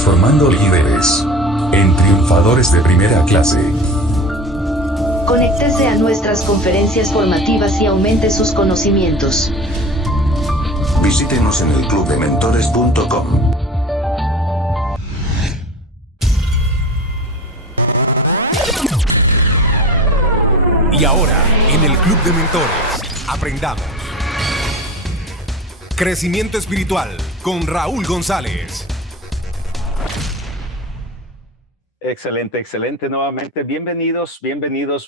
transformando líderes en triunfadores de primera clase. Conéctese a nuestras conferencias formativas y aumente sus conocimientos. Visítenos en elclubdementores.com. Y ahora, en el Club de Mentores, aprendamos. Crecimiento espiritual con Raúl González. Excelente nuevamente. Bienvenidos,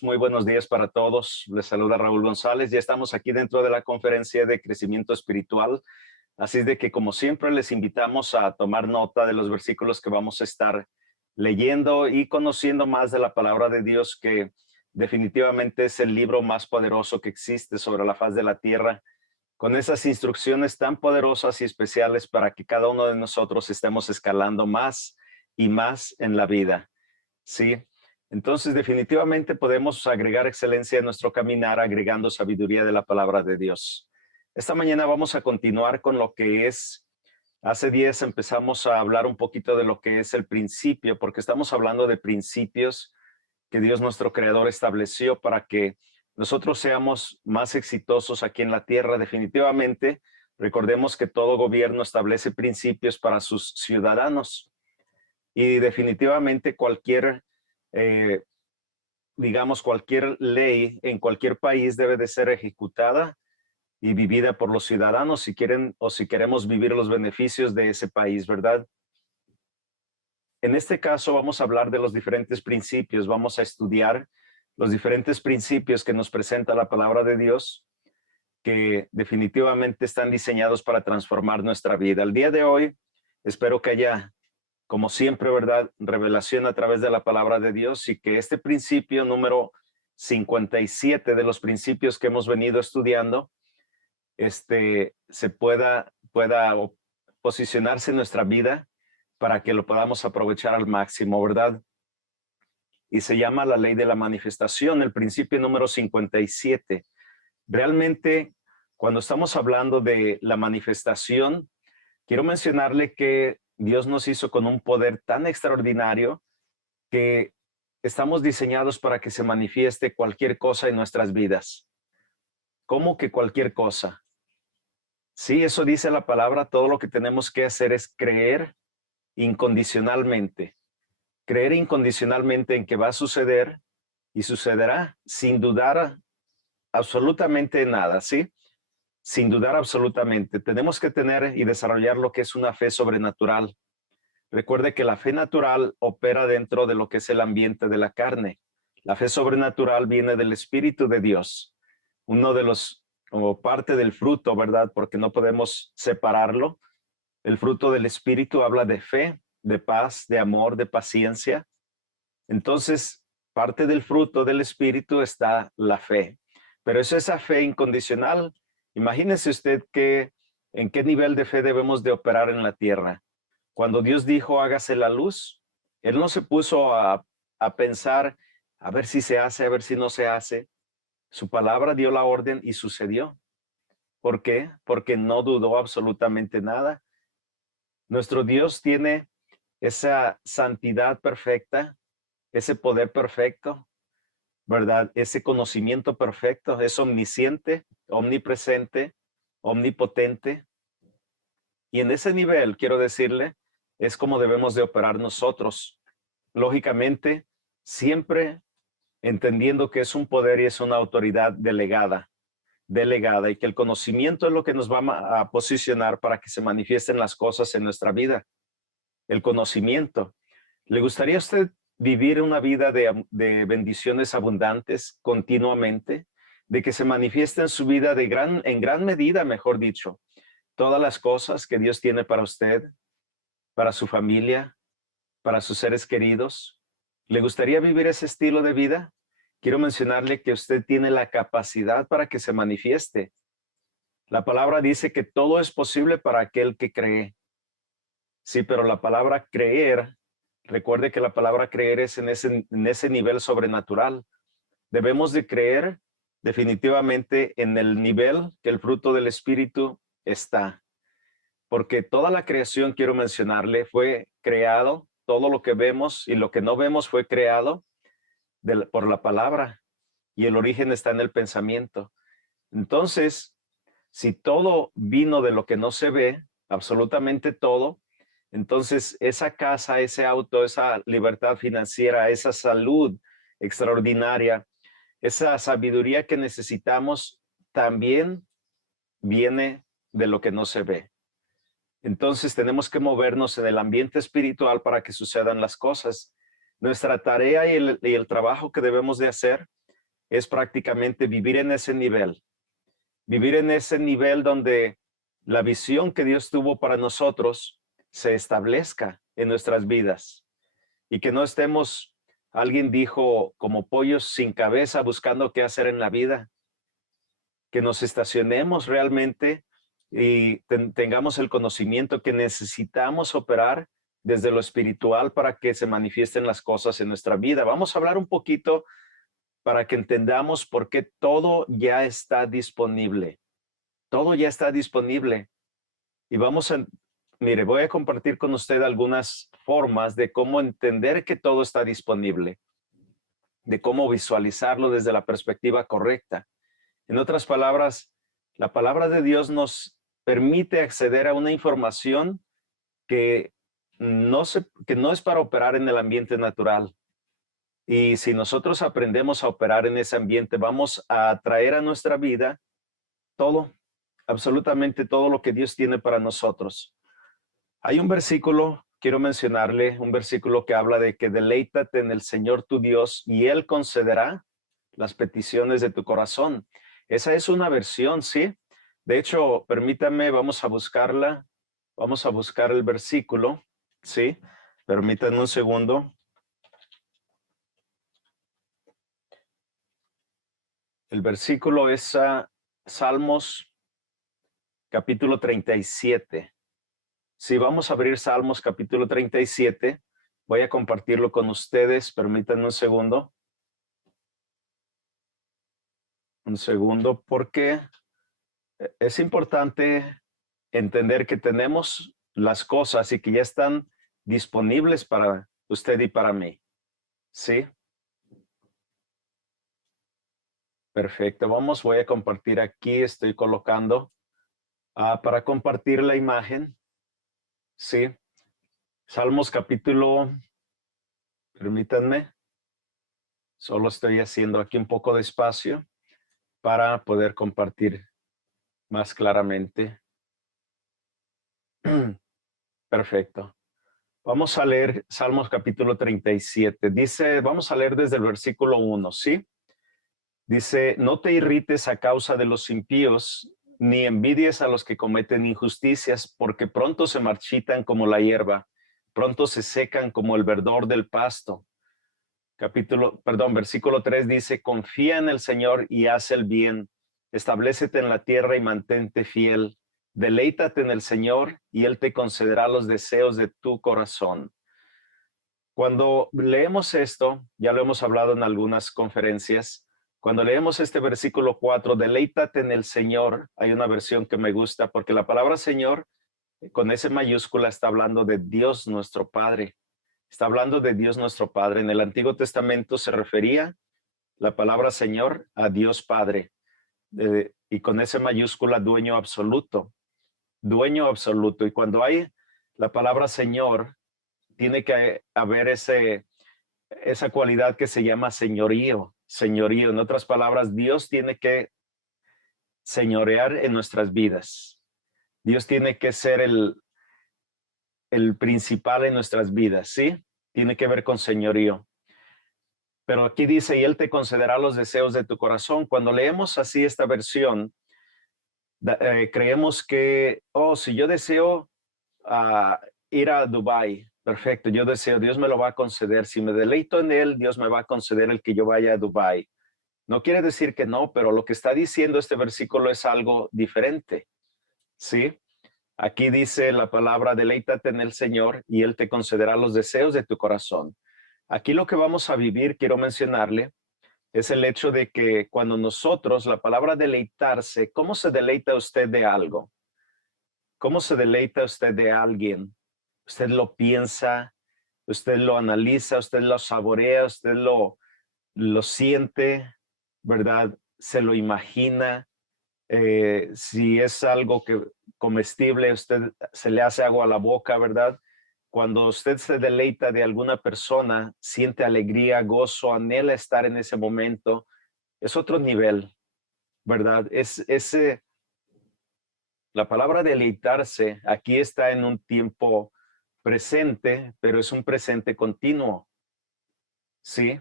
muy buenos días para todos. Les saluda Raúl González. Ya estamos aquí dentro de la conferencia de crecimiento espiritual. Así es de que, como siempre, les invitamos a tomar nota de los versículos que vamos a estar leyendo y conociendo más de la palabra de Dios, que definitivamente es el libro más poderoso que existe sobre la faz de la tierra, con esas instrucciones tan poderosas y especiales para que cada uno de nosotros estemos escalando más y más en la vida. Sí, entonces definitivamente podemos agregar excelencia a nuestro caminar agregando sabiduría de la palabra de Dios. Esta mañana vamos a continuar con lo que es, hace días empezamos a hablar un poquito de lo que es el principio, porque estamos hablando de principios que Dios nuestro Creador estableció para que nosotros seamos más exitosos aquí en la tierra. Definitivamente, recordemos que todo gobierno establece principios para sus ciudadanos y definitivamente cualquier ley en cualquier país debe de ser ejecutada y vivida por los ciudadanos si quieren o si queremos vivir los beneficios de ese país, ¿verdad? En este caso vamos a hablar de los diferentes principios, vamos a estudiar los diferentes principios que nos presenta la palabra de Dios, que definitivamente están diseñados para transformar nuestra vida. El día de hoy espero que haya, como siempre, ¿verdad?, revelación a través de la palabra de Dios y que este principio número 57 de los principios que hemos venido estudiando, se pueda posicionarse en nuestra vida para que lo podamos aprovechar al máximo, ¿verdad? Y se llama la ley de la manifestación, el principio número 57. Realmente, cuando estamos hablando de la manifestación, quiero mencionarle que Dios nos hizo con un poder tan extraordinario que estamos diseñados para que se manifieste cualquier cosa en nuestras vidas. ¿Cómo que cualquier cosa? Sí, eso dice la palabra. Todo lo que tenemos que hacer es creer incondicionalmente. Creer incondicionalmente en que va a suceder y sucederá sin dudar absolutamente nada, ¿sí? Sin dudar absolutamente. Tenemos que tener y desarrollar lo que es una fe sobrenatural. Recuerde que la fe natural opera dentro de lo que es el ambiente de la carne. La fe sobrenatural viene del Espíritu de Dios. Uno de los, o parte del fruto, ¿verdad? Porque no podemos separarlo. El fruto del Espíritu habla de fe, de paz, de amor, de paciencia. Entonces, parte del fruto del Espíritu está la fe. Pero es esa fe incondicional. Imagínese usted en qué nivel de fe debemos de operar en la tierra. Cuando Dios dijo, hágase la luz, Él no se puso a pensar, a ver si se hace, a ver si no se hace. Su palabra dio la orden y sucedió. ¿Por qué? Porque no dudó absolutamente nada. Nuestro Dios tiene esa santidad perfecta, ese poder perfecto, ¿verdad? Ese conocimiento perfecto, es omnisciente, omnipresente, omnipotente. Y en ese nivel, quiero decirle, es como debemos de operar nosotros. Lógicamente, siempre entendiendo que es un poder y es una autoridad delegada, y que el conocimiento es lo que nos va a posicionar para que se manifiesten las cosas en nuestra vida. El conocimiento. ¿Le gustaría a usted vivir una vida de bendiciones abundantes continuamente? De que se manifieste en su vida en gran medida, mejor dicho, todas las cosas que Dios tiene para usted, para su familia, para sus seres queridos. ¿Le gustaría vivir ese estilo de vida? Quiero mencionarle que usted tiene la capacidad para que se manifieste. La palabra dice que todo es posible para aquel que cree. Sí, pero la palabra creer, recuerde que la palabra creer es en ese nivel sobrenatural. Debemos de creer definitivamente en el nivel que el fruto del Espíritu está. Porque toda la creación, quiero mencionarle, fue creado, todo lo que vemos y lo que no vemos fue creado por la palabra, y el origen está en el pensamiento. Entonces, si todo vino de lo que no se ve, absolutamente todo, entonces esa casa, ese auto, esa libertad financiera, esa salud extraordinaria, esa sabiduría que necesitamos, también viene de lo que no se ve. Entonces tenemos que movernos en el ambiente espiritual para que sucedan las cosas. Nuestra tarea y el trabajo que debemos de hacer es prácticamente vivir en ese nivel. Vivir en ese nivel donde la visión que Dios tuvo para nosotros se establezca en nuestras vidas. Y que no estemos, alguien dijo, como pollos sin cabeza buscando qué hacer en la vida. Que nos estacionemos realmente y tengamos el conocimiento que necesitamos operar desde lo espiritual para que se manifiesten las cosas en nuestra vida. Vamos a hablar un poquito para que entendamos por qué todo ya está disponible. Todo ya está disponible. Y mire, voy a compartir con usted algunas formas de cómo entender que todo está disponible, de cómo visualizarlo desde la perspectiva correcta. En otras palabras, la palabra de Dios nos permite acceder a una información que no es para operar en el ambiente natural. Y si nosotros aprendemos a operar en ese ambiente, vamos a atraer a nuestra vida todo, absolutamente todo lo que Dios tiene para nosotros. Hay un versículo, quiero mencionarle, un versículo que habla de que deleítate en el Señor tu Dios y Él concederá las peticiones de tu corazón. Esa es una versión, ¿sí? De hecho, permítame, vamos a buscarla. Vamos a buscar el versículo, ¿sí? Permítanme un segundo. El versículo es Salmos capítulo 37. Si vamos a abrir Salmos capítulo 37, voy a compartirlo con ustedes. Permítanme un segundo. Un segundo, porque es importante entender que tenemos las cosas y que ya están disponibles para usted y para mí. ¿Sí? Perfecto. Voy a compartir aquí. Estoy colocando para compartir la imagen. Sí. Salmos capítulo, permítanme. Solo estoy haciendo aquí un poco de espacio para poder compartir más claramente. Perfecto. Vamos a leer Salmos capítulo 37. Dice, vamos a leer desde el versículo 1, ¿sí? Dice, no te irrites a causa de los impíos, ni envidies a los que cometen injusticias, porque pronto se marchitan como la hierba, pronto se secan como el verdor del pasto. Versículo 3 dice, confía en el Señor y haz el bien, establécete en la tierra y mantente fiel, deleítate en el Señor y Él te concederá los deseos de tu corazón. Cuando leemos esto, ya lo hemos hablado en algunas conferencias, cuando leemos este versículo 4, deleítate en el Señor, hay una versión que me gusta porque la palabra Señor con S mayúscula está hablando de Dios nuestro Padre. Está hablando de Dios nuestro Padre. En el Antiguo Testamento se refería la palabra Señor a Dios Padre. Y con S mayúscula dueño absoluto. Dueño absoluto. Y cuando hay la palabra Señor, tiene que haber esa cualidad que se llama señorío. Señorío. En otras palabras, Dios tiene que señorear en nuestras vidas. Dios tiene que ser el principal en nuestras vidas, ¿sí? Tiene que ver con señorío. Pero aquí dice, y Él te concederá los deseos de tu corazón. Cuando leemos así esta versión, creemos que, si yo deseo ir a Dubái, perfecto, yo deseo, Dios me lo va a conceder. Si me deleito en Él, Dios me va a conceder el que yo vaya a Dubái. No quiere decir que no, pero lo que está diciendo este versículo es algo diferente, ¿sí? Aquí dice la palabra, deleítate en el Señor y Él te concederá los deseos de tu corazón. Aquí lo que vamos a vivir, quiero mencionarle, es el hecho de que cuando nosotros, la palabra deleitarse, ¿cómo se deleita usted de algo? ¿Cómo se deleita usted de alguien? Usted lo piensa, usted lo analiza, usted lo saborea, usted lo siente, ¿verdad? Se lo imagina. Si es algo comestible, usted se le hace agua a la boca, ¿verdad? Cuando usted se deleita de alguna persona, siente alegría, gozo, anhela estar en ese momento. Es otro nivel, ¿verdad? La palabra deleitarse aquí está en un tiempo presente, pero es un presente continuo, ¿sí?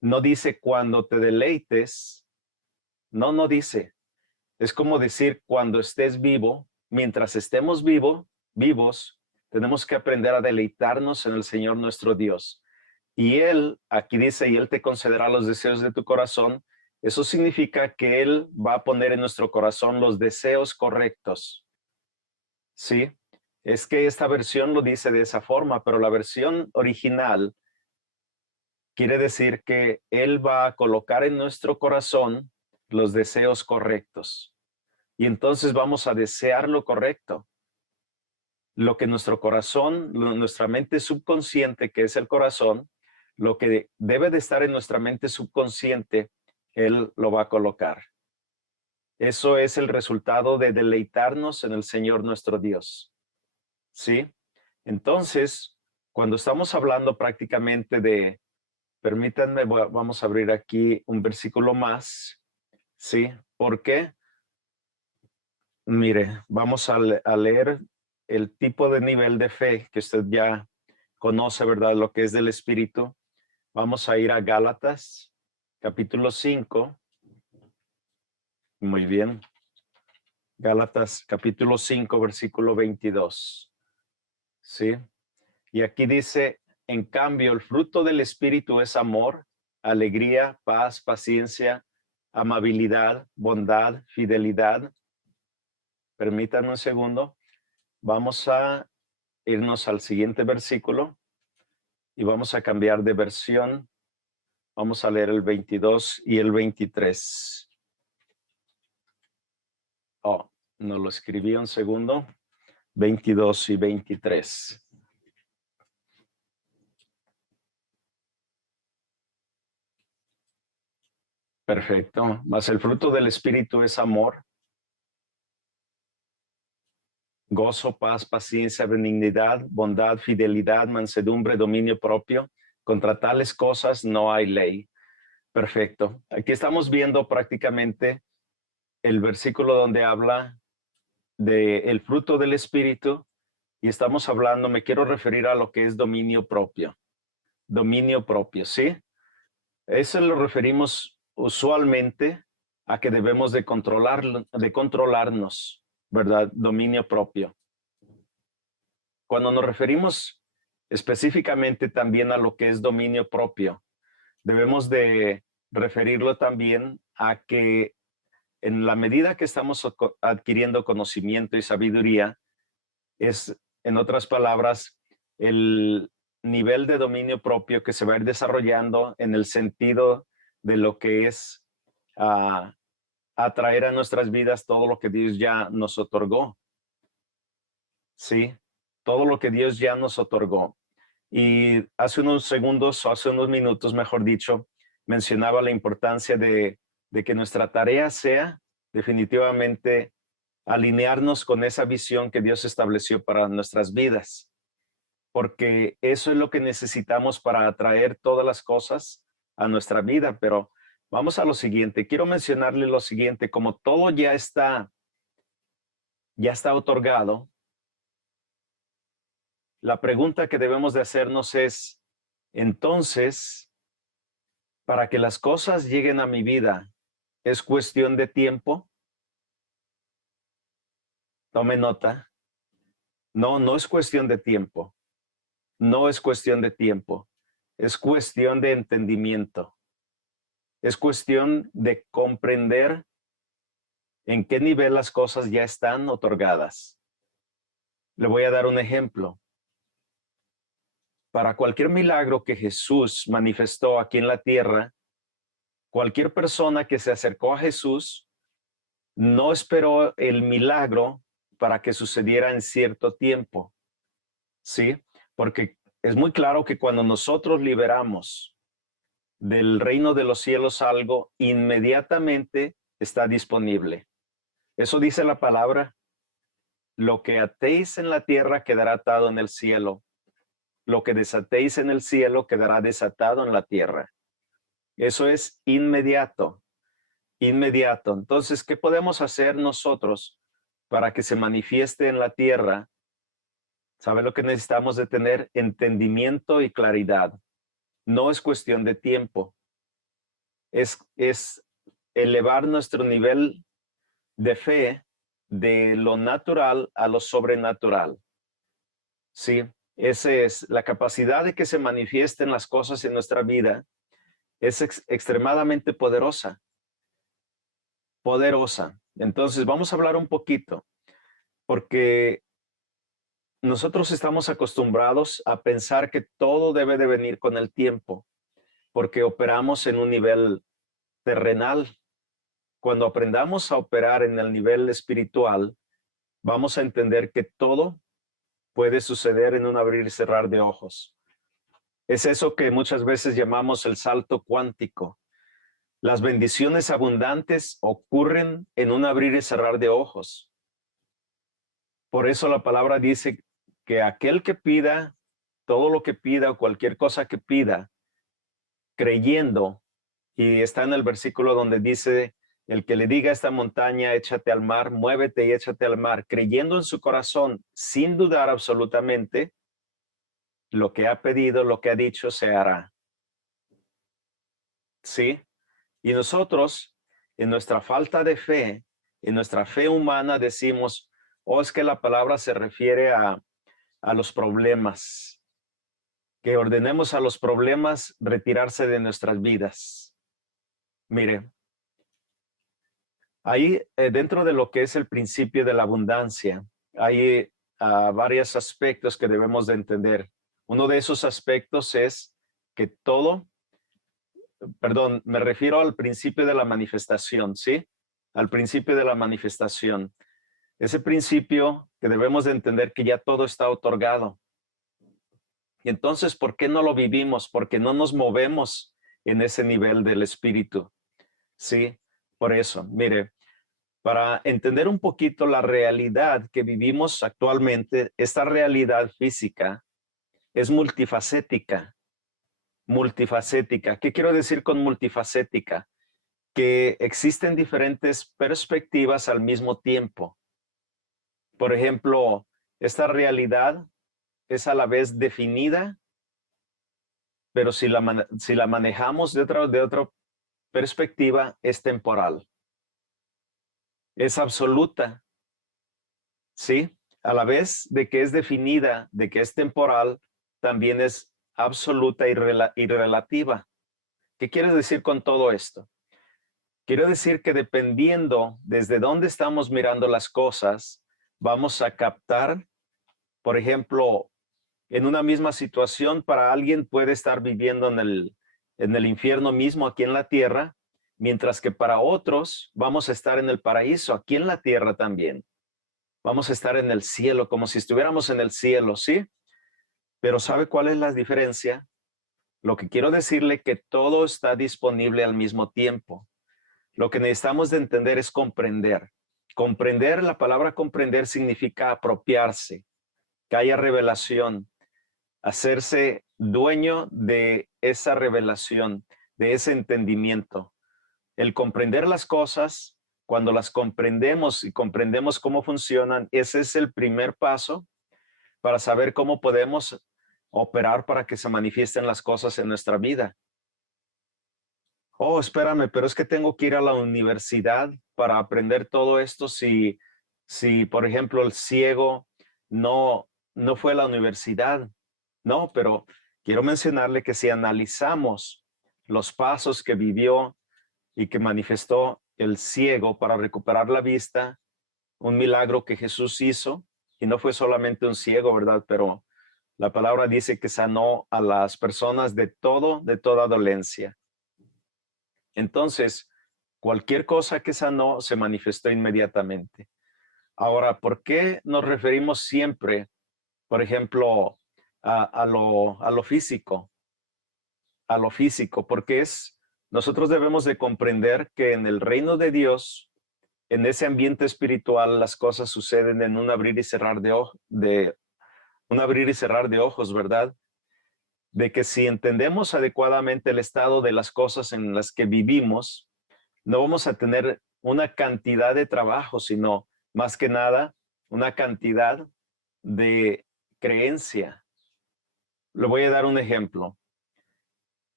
No dice cuando te deleites, no dice. Es como decir cuando estés vivo, mientras estemos vivos, tenemos que aprender a deleitarnos en el Señor nuestro Dios. Y Él, aquí dice, y Él te concederá los deseos de tu corazón. Eso significa que Él va a poner en nuestro corazón los deseos correctos. ¿Sí? Es que esta versión lo dice de esa forma, pero la versión original quiere decir que Él va a colocar en nuestro corazón los deseos correctos. Y entonces vamos a desear lo correcto. Lo que nuestro corazón, nuestra mente subconsciente, que es el corazón, lo que debe de estar en nuestra mente subconsciente, Él lo va a colocar. Eso es el resultado de deleitarnos en el Señor nuestro Dios. ¿Sí? Entonces, cuando estamos hablando prácticamente de, permítanme, vamos a abrir aquí un versículo más. ¿Sí? ¿Por qué? Mire, vamos a leer el tipo de nivel de fe que usted ya conoce, ¿verdad? Lo que es del Espíritu. Vamos a ir a Gálatas, capítulo 5. Muy bien. Gálatas, capítulo 5, versículo 22. ¿Sí? Y aquí dice, en cambio, el fruto del Espíritu es amor, alegría, paz, paciencia, amabilidad, bondad, fidelidad. Permítanme un segundo. Vamos a irnos al siguiente versículo y vamos a cambiar de versión. Vamos a leer el 22 y el 23. Oh, no lo escribí un segundo. 22 y 23. Perfecto. Mas el fruto del Espíritu es amor, gozo, paz, paciencia, benignidad, bondad, fidelidad, mansedumbre, dominio propio. Contra tales cosas no hay ley. Perfecto. Aquí estamos viendo prácticamente el versículo donde habla del fruto del Espíritu y estamos hablando, me quiero referir a lo que es dominio propio. Dominio propio, ¿sí? Eso lo referimos usualmente a que debemos de controlarnos, ¿verdad? Dominio propio. Cuando nos referimos específicamente también a lo que es dominio propio, debemos de referirlo también a que en la medida que estamos adquiriendo conocimiento y sabiduría, es, en otras palabras, el nivel de dominio propio que se va a ir desarrollando en el sentido de lo que es atraer a nuestras vidas todo lo que Dios ya nos otorgó. Sí, todo lo que Dios ya nos otorgó. Y hace unos segundos, o hace unos minutos, mejor dicho, mencionaba la importancia de que nuestra tarea sea definitivamente alinearnos con esa visión que Dios estableció para nuestras vidas, porque eso es lo que necesitamos para atraer todas las cosas a nuestra vida. Pero vamos a lo siguiente, quiero mencionarle lo siguiente, como todo ya está otorgado, la pregunta que debemos de hacernos es, entonces, para que las cosas lleguen a mi vida, ¿es cuestión de tiempo? Tome nota. No, no es cuestión de tiempo. No es cuestión de tiempo. Es cuestión de entendimiento. Es cuestión de comprender en qué nivel las cosas ya están otorgadas. Le voy a dar un ejemplo. Para cualquier milagro que Jesús manifestó aquí en la tierra, cualquier persona que se acercó a Jesús no esperó el milagro para que sucediera en cierto tiempo, ¿sí? Porque es muy claro que cuando nosotros liberamos del reino de los cielos algo, inmediatamente está disponible. Eso dice la palabra: lo que atéis en la tierra quedará atado en el cielo. Lo que desatéis en el cielo quedará desatado en la tierra. Eso es inmediato, inmediato. Entonces, ¿qué podemos hacer nosotros para que se manifieste en la tierra? ¿Sabe lo que necesitamos de tener? Entendimiento y claridad. No es cuestión de tiempo. Es elevar nuestro nivel de fe de lo natural a lo sobrenatural. Sí, esa es la capacidad de que se manifiesten las cosas en nuestra vida. Es extremadamente poderosa. Poderosa. Entonces, vamos a hablar un poquito, porque nosotros estamos acostumbrados a pensar que todo debe de venir con el tiempo, porque operamos en un nivel terrenal. Cuando aprendamos a operar en el nivel espiritual, vamos a entender que todo puede suceder en un abrir y cerrar de ojos. Es eso que muchas veces llamamos el salto cuántico. Las bendiciones abundantes ocurren en un abrir y cerrar de ojos. Por eso la palabra dice que aquel que pida todo lo que pida o cualquier cosa que pida, creyendo, y está en el versículo donde dice: el que le diga a esta montaña, échate al mar, muévete y échate al mar, creyendo en su corazón, sin dudar absolutamente, lo que ha pedido, lo que ha dicho, se hará. ¿Sí? Y nosotros, en nuestra falta de fe, en nuestra fe humana, decimos: oh, es que la palabra se refiere a los problemas. Que ordenemos a los problemas retirarse de nuestras vidas. Mire, ahí dentro de lo que es el principio de la abundancia, hay varios aspectos que debemos de entender. Uno de esos aspectos es que me refiero al principio de la manifestación, ¿sí? Al principio de la manifestación. Ese principio que debemos de entender que ya todo está otorgado. Y entonces, ¿por qué no lo vivimos? Porque no nos movemos en ese nivel del espíritu, ¿sí? Por eso, mire, para entender un poquito la realidad que vivimos actualmente, esta realidad física es multifacética. Multifacética. ¿Qué quiero decir con multifacética? Que existen diferentes perspectivas al mismo tiempo. Por ejemplo, esta realidad es a la vez definida, pero si la manejamos de otra perspectiva, es temporal. Es absoluta, ¿sí? A la vez de que es definida, de que es temporal, también es absoluta y relativa. ¿Qué quiere decir con todo esto? Quiero decir que dependiendo desde dónde estamos mirando las cosas, vamos a captar, por ejemplo, en una misma situación, para alguien puede estar viviendo en el infierno mismo aquí en la tierra, mientras que para otros vamos a estar en el paraíso aquí en la tierra también. Vamos a estar en el cielo, como si estuviéramos en el cielo, ¿sí? Pero ¿sabe cuál es la diferencia? Lo que quiero decirle es que todo está disponible al mismo tiempo. Lo que necesitamos de entender es comprender. Comprender, la palabra comprender significa apropiarse, que haya revelación, hacerse dueño de esa revelación, de ese entendimiento. El comprender las cosas, cuando las comprendemos y comprendemos cómo funcionan, ese es el primer paso para saber cómo podemos operar para que se manifiesten las cosas en nuestra vida. Oh, espérame, pero es que tengo que ir a la universidad para aprender todo esto. Si por ejemplo, el ciego no fue a la universidad. No, pero quiero mencionarle que si analizamos los pasos que vivió y que manifestó el ciego para recuperar la vista, un milagro que Jesús hizo, y no fue solamente un ciego, ¿verdad? Pero la palabra dice que sanó a las personas de toda dolencia. Entonces, cualquier cosa que sanó se manifestó inmediatamente. Ahora, ¿por qué nos referimos siempre, por ejemplo, a lo físico, porque nosotros debemos de comprender que en el reino de Dios, en ese ambiente espiritual, las cosas suceden en un abrir y cerrar un abrir y cerrar de ojos, ¿verdad? De que si entendemos adecuadamente el estado de las cosas en las que vivimos, no vamos a tener una cantidad de trabajo, sino más que nada una cantidad de creencia. Le voy a dar un ejemplo.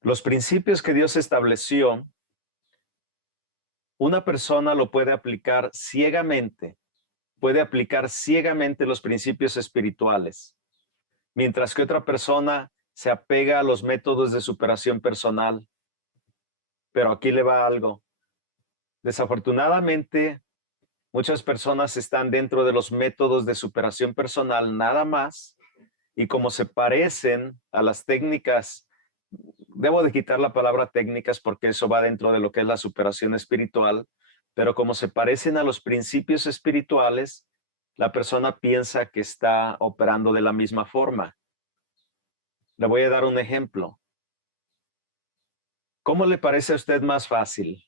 Los principios que Dios estableció, una persona lo puede aplicar ciegamente los principios espirituales, mientras que otra persona se apega a los métodos de superación personal. Pero aquí le va algo. Desafortunadamente, muchas personas están dentro de los métodos de superación personal nada más, y como se parecen a las técnicas, debo de quitar la palabra técnicas porque eso va dentro de lo que es la superación espiritual, pero como se parecen a los principios espirituales, la persona piensa que está operando de la misma forma. Le voy a dar un ejemplo. ¿Cómo le parece a usted más fácil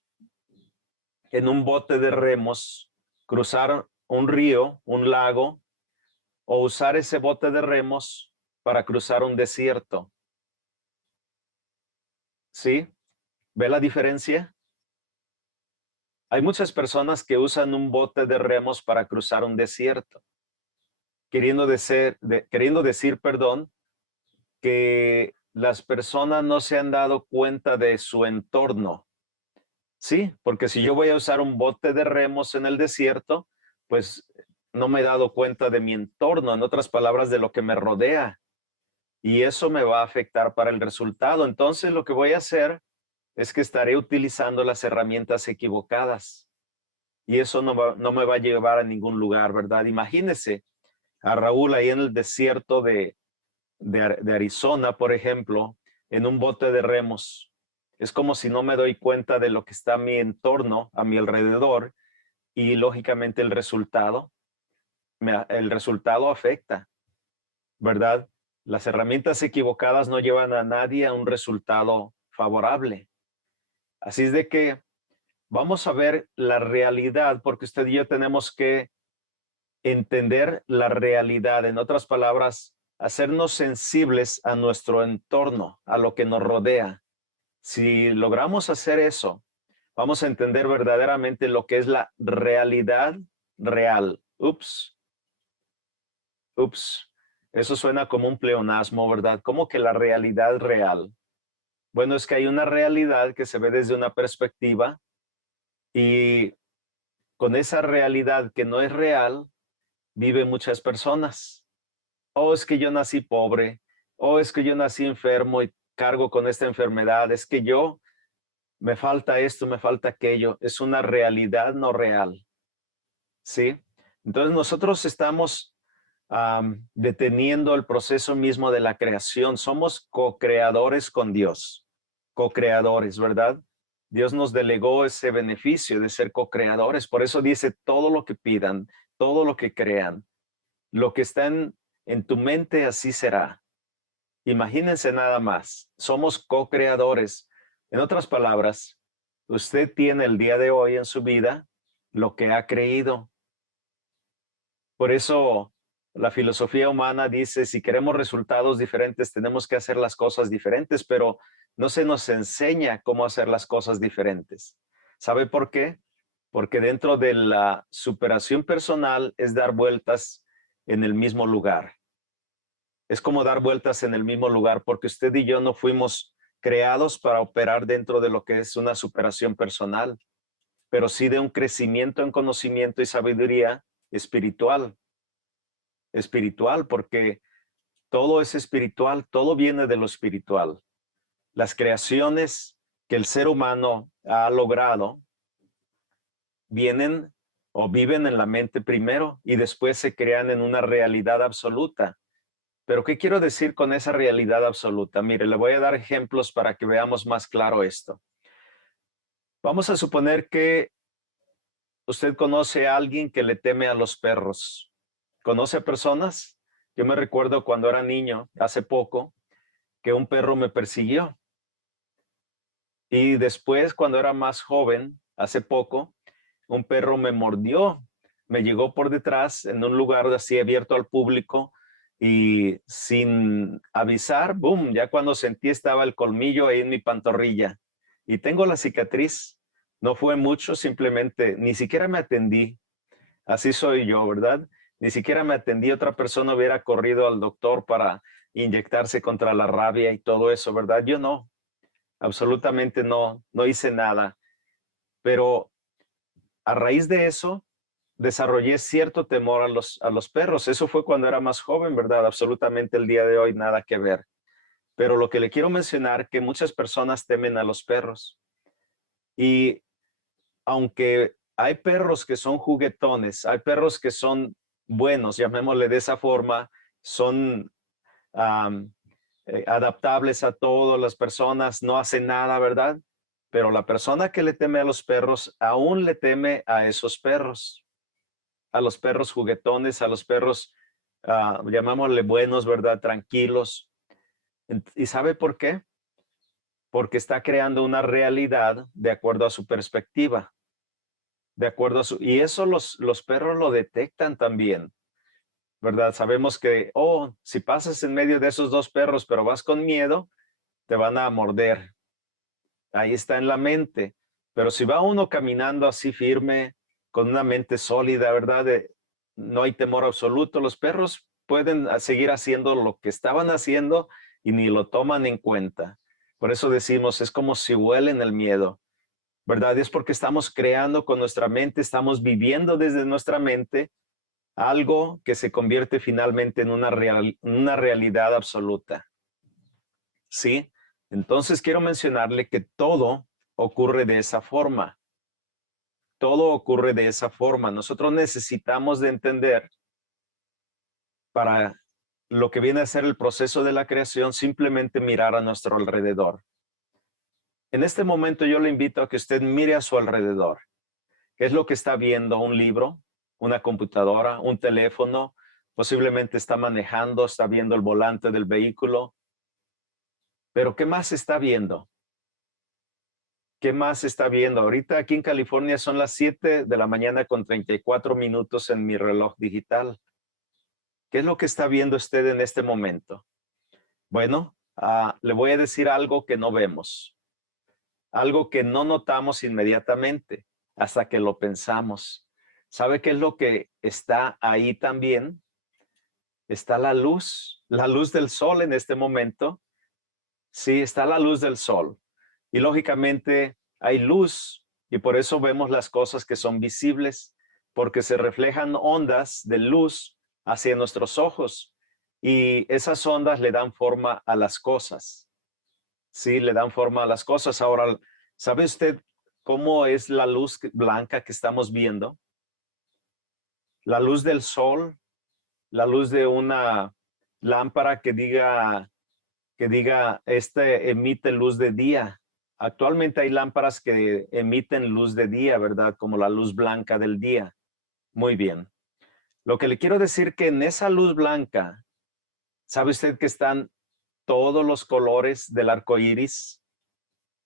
en un bote de remos cruzar un río, un lago, o usar ese bote de remos para cruzar un desierto? ¿Sí? ¿Ve la diferencia? Hay muchas personas que usan un bote de remos para cruzar un desierto, queriendo decir, que las personas no se han dado cuenta de su entorno. Sí, porque si yo voy a usar un bote de remos en el desierto, pues no me he dado cuenta de mi entorno, en otras palabras, de lo que me rodea. Y eso me va a afectar para el resultado. Entonces, lo que voy a hacer es que estaré utilizando las herramientas equivocadas. Y eso no me va a llevar a ningún lugar, ¿verdad? Imagínese a Raúl ahí en el desierto de Arizona, por ejemplo, en un bote de remos. Es como si no me doy cuenta de lo que está a mi entorno, a mi alrededor, y lógicamente el resultado afecta, ¿verdad? Las herramientas equivocadas no llevan a nadie a un resultado favorable. Así es de que vamos a ver la realidad, porque usted y yo tenemos que entender la realidad. En otras palabras, hacernos sensibles a nuestro entorno, a lo que nos rodea. Si logramos hacer eso, vamos a entender verdaderamente lo que es la realidad real. Ups. Eso suena como un pleonasmo, ¿verdad? ¿Cómo que la realidad real? Bueno, es que hay una realidad que se ve desde una perspectiva, y con esa realidad que no es real, viven muchas personas. Oh, es que yo nací pobre. Oh, es que yo nací enfermo y cargo con esta enfermedad. Es que me falta esto, me falta aquello. Es una realidad no real. ¿Sí? Entonces nosotros estamos deteniendo el proceso mismo de la creación. Somos co-creadores con Dios. Co-creadores, ¿verdad? Dios nos delegó ese beneficio de ser co-creadores. Por eso dice, todo lo que pidan, todo lo que crean, lo que está en tu mente, así será. Imagínense nada más. Somos co-creadores. En otras palabras, usted tiene el día de hoy en su vida lo que ha creído. Por eso la filosofía humana dice, si queremos resultados diferentes, tenemos que hacer las cosas diferentes, pero no se nos enseña cómo hacer las cosas diferentes. ¿Sabe por qué? Porque dentro de la superación personal es dar vueltas en el mismo lugar. Es como dar vueltas en el mismo lugar, porque usted y yo no fuimos creados para operar dentro de lo que es una superación personal, pero sí de un crecimiento en conocimiento y sabiduría espiritual. Espiritual, porque todo es espiritual, todo viene de lo espiritual. Las creaciones que el ser humano ha logrado vienen o viven en la mente primero y después se crean en una realidad absoluta. Pero ¿qué quiero decir con esa realidad absoluta? Mire, le voy a dar ejemplos para que veamos más claro esto. Vamos a suponer que usted conoce a alguien que le teme a los perros. ¿Conoce a personas Yo me recuerdo cuando era niño, hace poco, que un perro me persiguió. Y después, cuando era más joven, hace poco, un perro me mordió. Me llegó por detrás en un lugar así abierto al público y sin avisar, boom, ya cuando sentí estaba el colmillo ahí en mi pantorrilla. Y tengo la cicatriz. No fue mucho, simplemente ni siquiera me atendí. Así soy yo, ¿verdad? Ni siquiera me atendí. Otra persona hubiera corrido al doctor para inyectarse contra la rabia y todo eso, ¿verdad? Yo no, absolutamente no, no hice nada. Pero a raíz de eso, desarrollé cierto temor a los perros. Eso fue cuando era más joven, ¿verdad? Absolutamente el día de hoy nada que ver. Pero lo que le quiero mencionar, que muchas personas temen a los perros. Y aunque hay perros que son juguetones, hay perros que son buenos, llamémosle de esa forma, son adaptables a todas las personas, no hacen nada, ¿verdad? Pero la persona que le teme a los perros, aún le teme a esos perros, a los perros juguetones, a los perros, llamámosle buenos, ¿verdad? Tranquilos. ¿Y sabe por qué? Porque está creando una realidad de acuerdo a su perspectiva. De acuerdo a su, y eso los perros lo detectan también, ¿verdad? Sabemos que, oh, si pasas en medio de esos dos perros, pero vas con miedo, te van a morder. Ahí está en la mente. Pero si va uno caminando así firme, con una mente sólida, ¿verdad? No hay temor absoluto, los perros pueden seguir haciendo lo que estaban haciendo y ni lo toman en cuenta. Por eso decimos, es como si huelen el miedo. ¿Verdad? Es porque estamos creando con nuestra mente, estamos viviendo desde nuestra mente algo que se convierte finalmente en una realidad absoluta. ¿Sí? Entonces quiero mencionarle que todo ocurre de esa forma. Todo ocurre de esa forma. Nosotros necesitamos de entender para lo que viene a ser el proceso de la creación, simplemente mirar a nuestro alrededor. En este momento yo le invito a que usted mire a su alrededor. ¿Qué es lo que está viendo? ¿Un libro? ¿Una computadora? ¿Un teléfono? Posiblemente está manejando, está viendo el volante del vehículo. Pero ¿qué más está viendo? ¿Qué más está viendo? Ahorita aquí en California son las 7 de la mañana con 34 minutos en mi reloj digital. ¿Qué es lo que está viendo usted en este momento? Bueno, le voy a decir algo que no vemos. Algo que no notamos inmediatamente hasta que lo pensamos. ¿Sabe qué es lo que está ahí también? Está la luz del sol en este momento. Sí, está la luz del sol. Y lógicamente hay luz y por eso vemos las cosas que son visibles, porque se reflejan ondas de luz hacia nuestros ojos y esas ondas le dan forma a las cosas. Sí, le dan forma a las cosas. Ahora, ¿sabe usted cómo es la luz blanca que estamos viendo? La luz del sol, la luz de una lámpara que diga, emite luz de día. Actualmente hay lámparas que emiten luz de día, ¿verdad? Como la luz blanca del día. Muy bien. Lo que le quiero decir que en esa luz blanca, ¿sabe usted que están todos los colores del arco iris?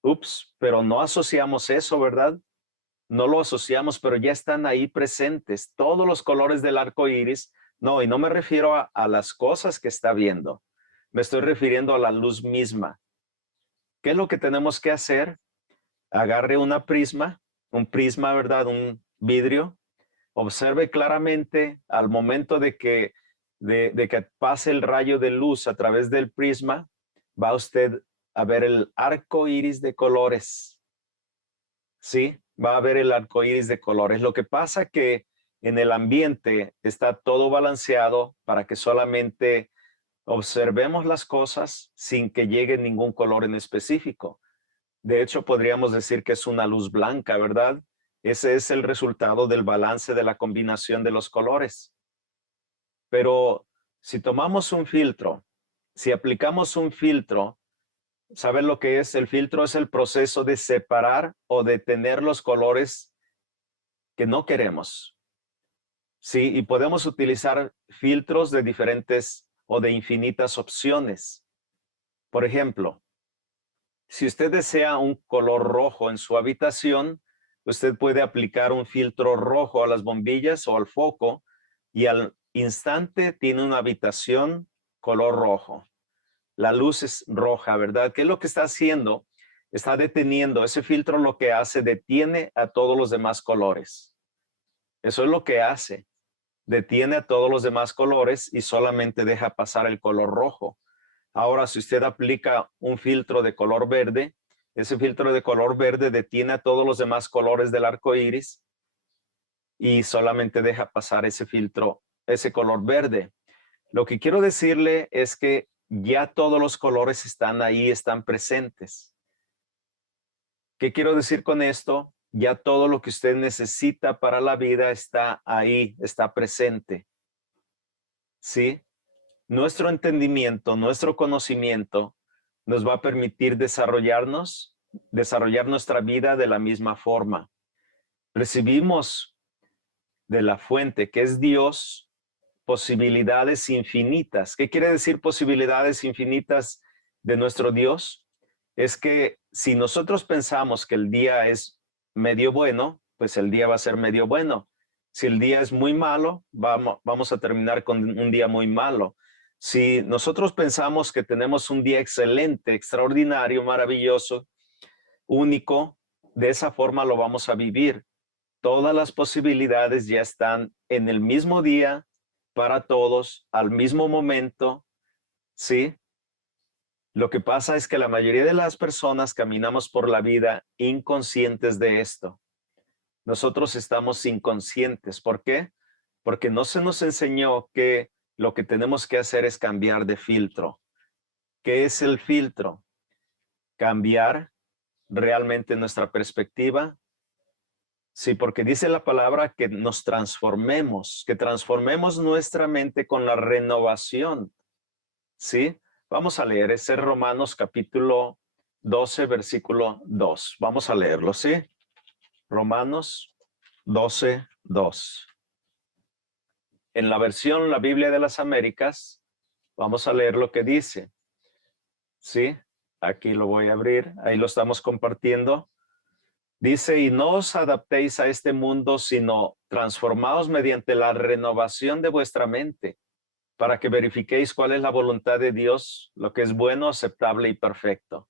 Ups, pero no asociamos eso, ¿verdad? No lo asociamos, pero ya están ahí presentes todos los colores del arco iris. No, y no me refiero a las cosas que está viendo. Me estoy refiriendo a la luz misma. ¿Qué es lo que tenemos que hacer? Agarre un prisma, ¿verdad? Un vidrio. Observe claramente al momento de que pase el rayo de luz a través del prisma, va usted a ver el arco iris de colores. ¿Sí? Va a ver el arco iris de colores. Lo que pasa que en el ambiente está todo balanceado para que solamente observemos las cosas sin que llegue ningún color en específico. De hecho, podríamos decir que es una luz blanca, ¿verdad? Ese es el resultado del balance de la combinación de los colores. Pero si tomamos un filtro, si aplicamos un filtro, ¿saben lo que es? El filtro es el proceso de separar o detener los colores que no queremos. Sí, y podemos utilizar filtros de diferentes o de infinitas opciones. Por ejemplo, si usted desea un color rojo en su habitación, usted puede aplicar un filtro rojo a las bombillas o al foco y al instante tiene una habitación color rojo. La luz es roja, ¿verdad? ¿Qué es lo que está haciendo? Está deteniendo. Ese filtro lo que hace, detiene a todos los demás colores. Eso es lo que hace. Detiene a todos los demás colores y solamente deja pasar el color rojo. Ahora, si usted aplica un filtro de color verde, ese filtro de color verde detiene a todos los demás colores del arco iris y solamente deja pasar ese filtro, ese color verde. Lo que quiero decirle es que ya todos los colores están ahí, están presentes. ¿Qué quiero decir con esto? Ya todo lo que usted necesita para la vida está ahí, está presente. ¿Sí? Nuestro entendimiento, nuestro conocimiento nos va a permitir desarrollar nuestra vida de la misma forma. Recibimos de la fuente que es Dios posibilidades infinitas. ¿Qué quiere decir posibilidades infinitas de nuestro Dios? Es que si nosotros pensamos que el día es medio bueno, pues el día va a ser medio bueno. Si el día es muy malo, vamos a terminar con un día muy malo. Si nosotros pensamos que tenemos un día excelente, extraordinario, maravilloso, único, de esa forma lo vamos a vivir. Todas las posibilidades ya están en el mismo día, para todos, al mismo momento, ¿sí? Lo que pasa es que la mayoría de las personas caminamos por la vida inconscientes de esto. Nosotros estamos inconscientes. ¿Por qué? Porque no se nos enseñó que lo que tenemos que hacer es cambiar de filtro. ¿Qué es el filtro? Cambiar realmente nuestra perspectiva. Sí, porque dice la palabra que nos transformemos, que transformemos nuestra mente con la renovación. ¿Sí? Vamos a leer ese Romanos capítulo 12, versículo 2. Vamos a leerlo, ¿sí? Romanos 12, 2. En la versión, la Biblia de las Américas, vamos a leer lo que dice. ¿Sí? Aquí lo voy a abrir, ahí lo estamos compartiendo. Dice, y no os adaptéis a este mundo, sino transformaos mediante la renovación de vuestra mente, para que verifiquéis cuál es la voluntad de Dios, lo que es bueno, aceptable y perfecto.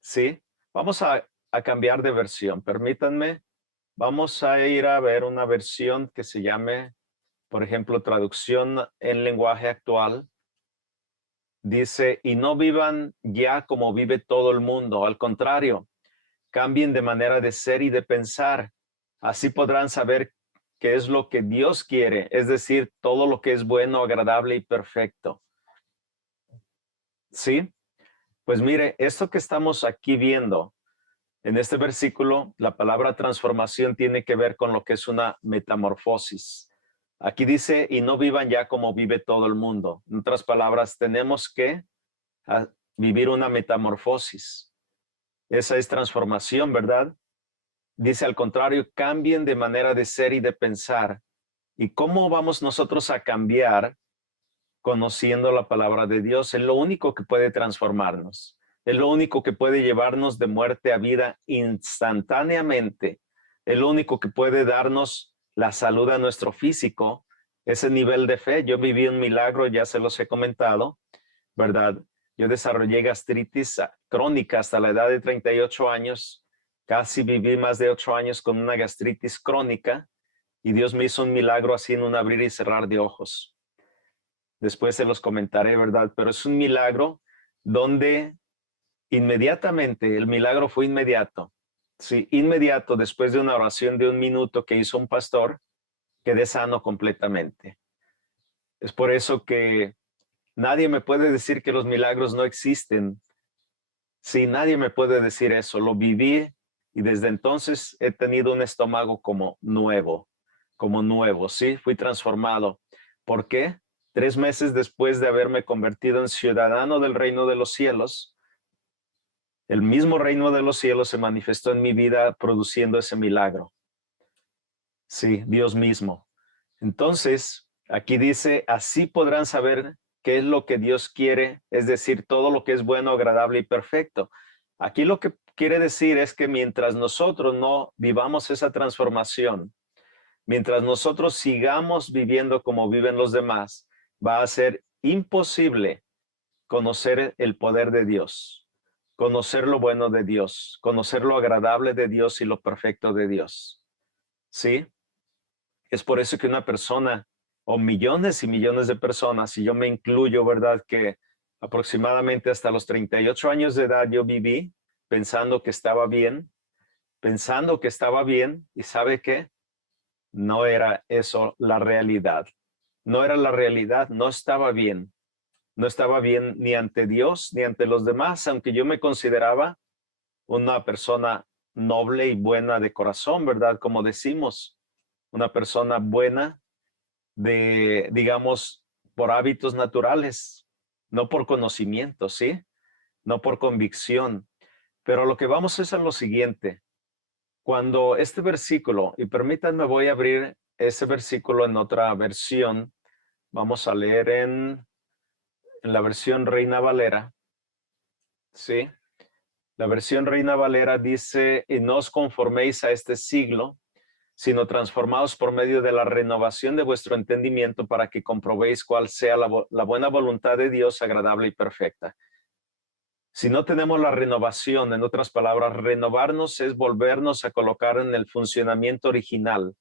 ¿Sí? Vamos a cambiar de versión, permítanme. Vamos a ir a ver una versión que se llame, por ejemplo, traducción en lenguaje actual. Dice, y no vivan ya como vive todo el mundo, al contrario, cambien de manera de ser y de pensar. Así podrán saber qué es lo que Dios quiere, es decir, todo lo que es bueno, agradable y perfecto. ¿Sí? Pues mire, esto que estamos aquí viendo en este versículo, la palabra transformación tiene que ver con lo que es una metamorfosis. Aquí dice, y no vivan ya como vive todo el mundo. En otras palabras, tenemos que vivir una metamorfosis. Esa es transformación, ¿verdad? Dice al contrario, cambien de manera de ser y de pensar. ¿Y cómo vamos nosotros a cambiar? Conociendo la palabra de Dios. Es lo único que puede transformarnos. Es lo único que puede llevarnos de muerte a vida instantáneamente. Es lo único que puede darnos la salud a nuestro físico. Ese nivel de fe. Yo viví un milagro, ya se los he comentado, ¿verdad? Yo desarrollé gastritis crónica hasta la edad de 38 años. Casi viví más de 8 años con una gastritis crónica y Dios me hizo un milagro así en un abrir y cerrar de ojos. Después se los comentaré, ¿verdad? Pero es un milagro donde inmediatamente, el milagro fue inmediato. Sí, inmediato, después de una oración de 1 minuto que hizo un pastor, quedé sano completamente. Es por eso que nadie me puede decir que los milagros no existen. Sí, nadie me puede decir eso. Lo viví y desde entonces he tenido un estómago como nuevo, ¿sí? Fui transformado. ¿Por qué? 3 meses después de haberme convertido en ciudadano del reino de los cielos, el mismo reino de los cielos se manifestó en mi vida produciendo ese milagro. Sí, Dios mismo. Entonces, aquí dice, así podrán saber qué es lo que Dios quiere, es decir, todo lo que es bueno, agradable y perfecto. Aquí lo que quiere decir es que mientras nosotros no vivamos esa transformación, mientras nosotros sigamos viviendo como viven los demás, va a ser imposible conocer el poder de Dios, conocer lo bueno de Dios, conocer lo agradable de Dios y lo perfecto de Dios. ¿Sí? Es por eso que una persona, o millones y millones de personas, y yo me incluyo, ¿verdad? Que aproximadamente hasta los 38 años de edad yo viví pensando que estaba bien, y ¿sabe qué? No era eso la realidad. No era la realidad, no estaba bien. No estaba bien ni ante Dios ni ante los demás, aunque yo me consideraba una persona noble y buena de corazón, ¿verdad? Como decimos, una persona buena de, digamos, por hábitos naturales, no por conocimiento, ¿sí? No por convicción. Pero lo que vamos es a lo siguiente. Cuando este versículo, y permítanme, voy a abrir ese versículo en otra versión. Vamos a leer en la versión Reina Valera, ¿sí? La versión Reina Valera dice, y no os conforméis a este siglo, sino transformaos por medio de la renovación de vuestro entendimiento para que comprobéis cuál sea la buena voluntad de Dios, agradable y perfecta. Si no tenemos la renovación, en otras palabras, renovarnos es volvernos a colocar en el funcionamiento original.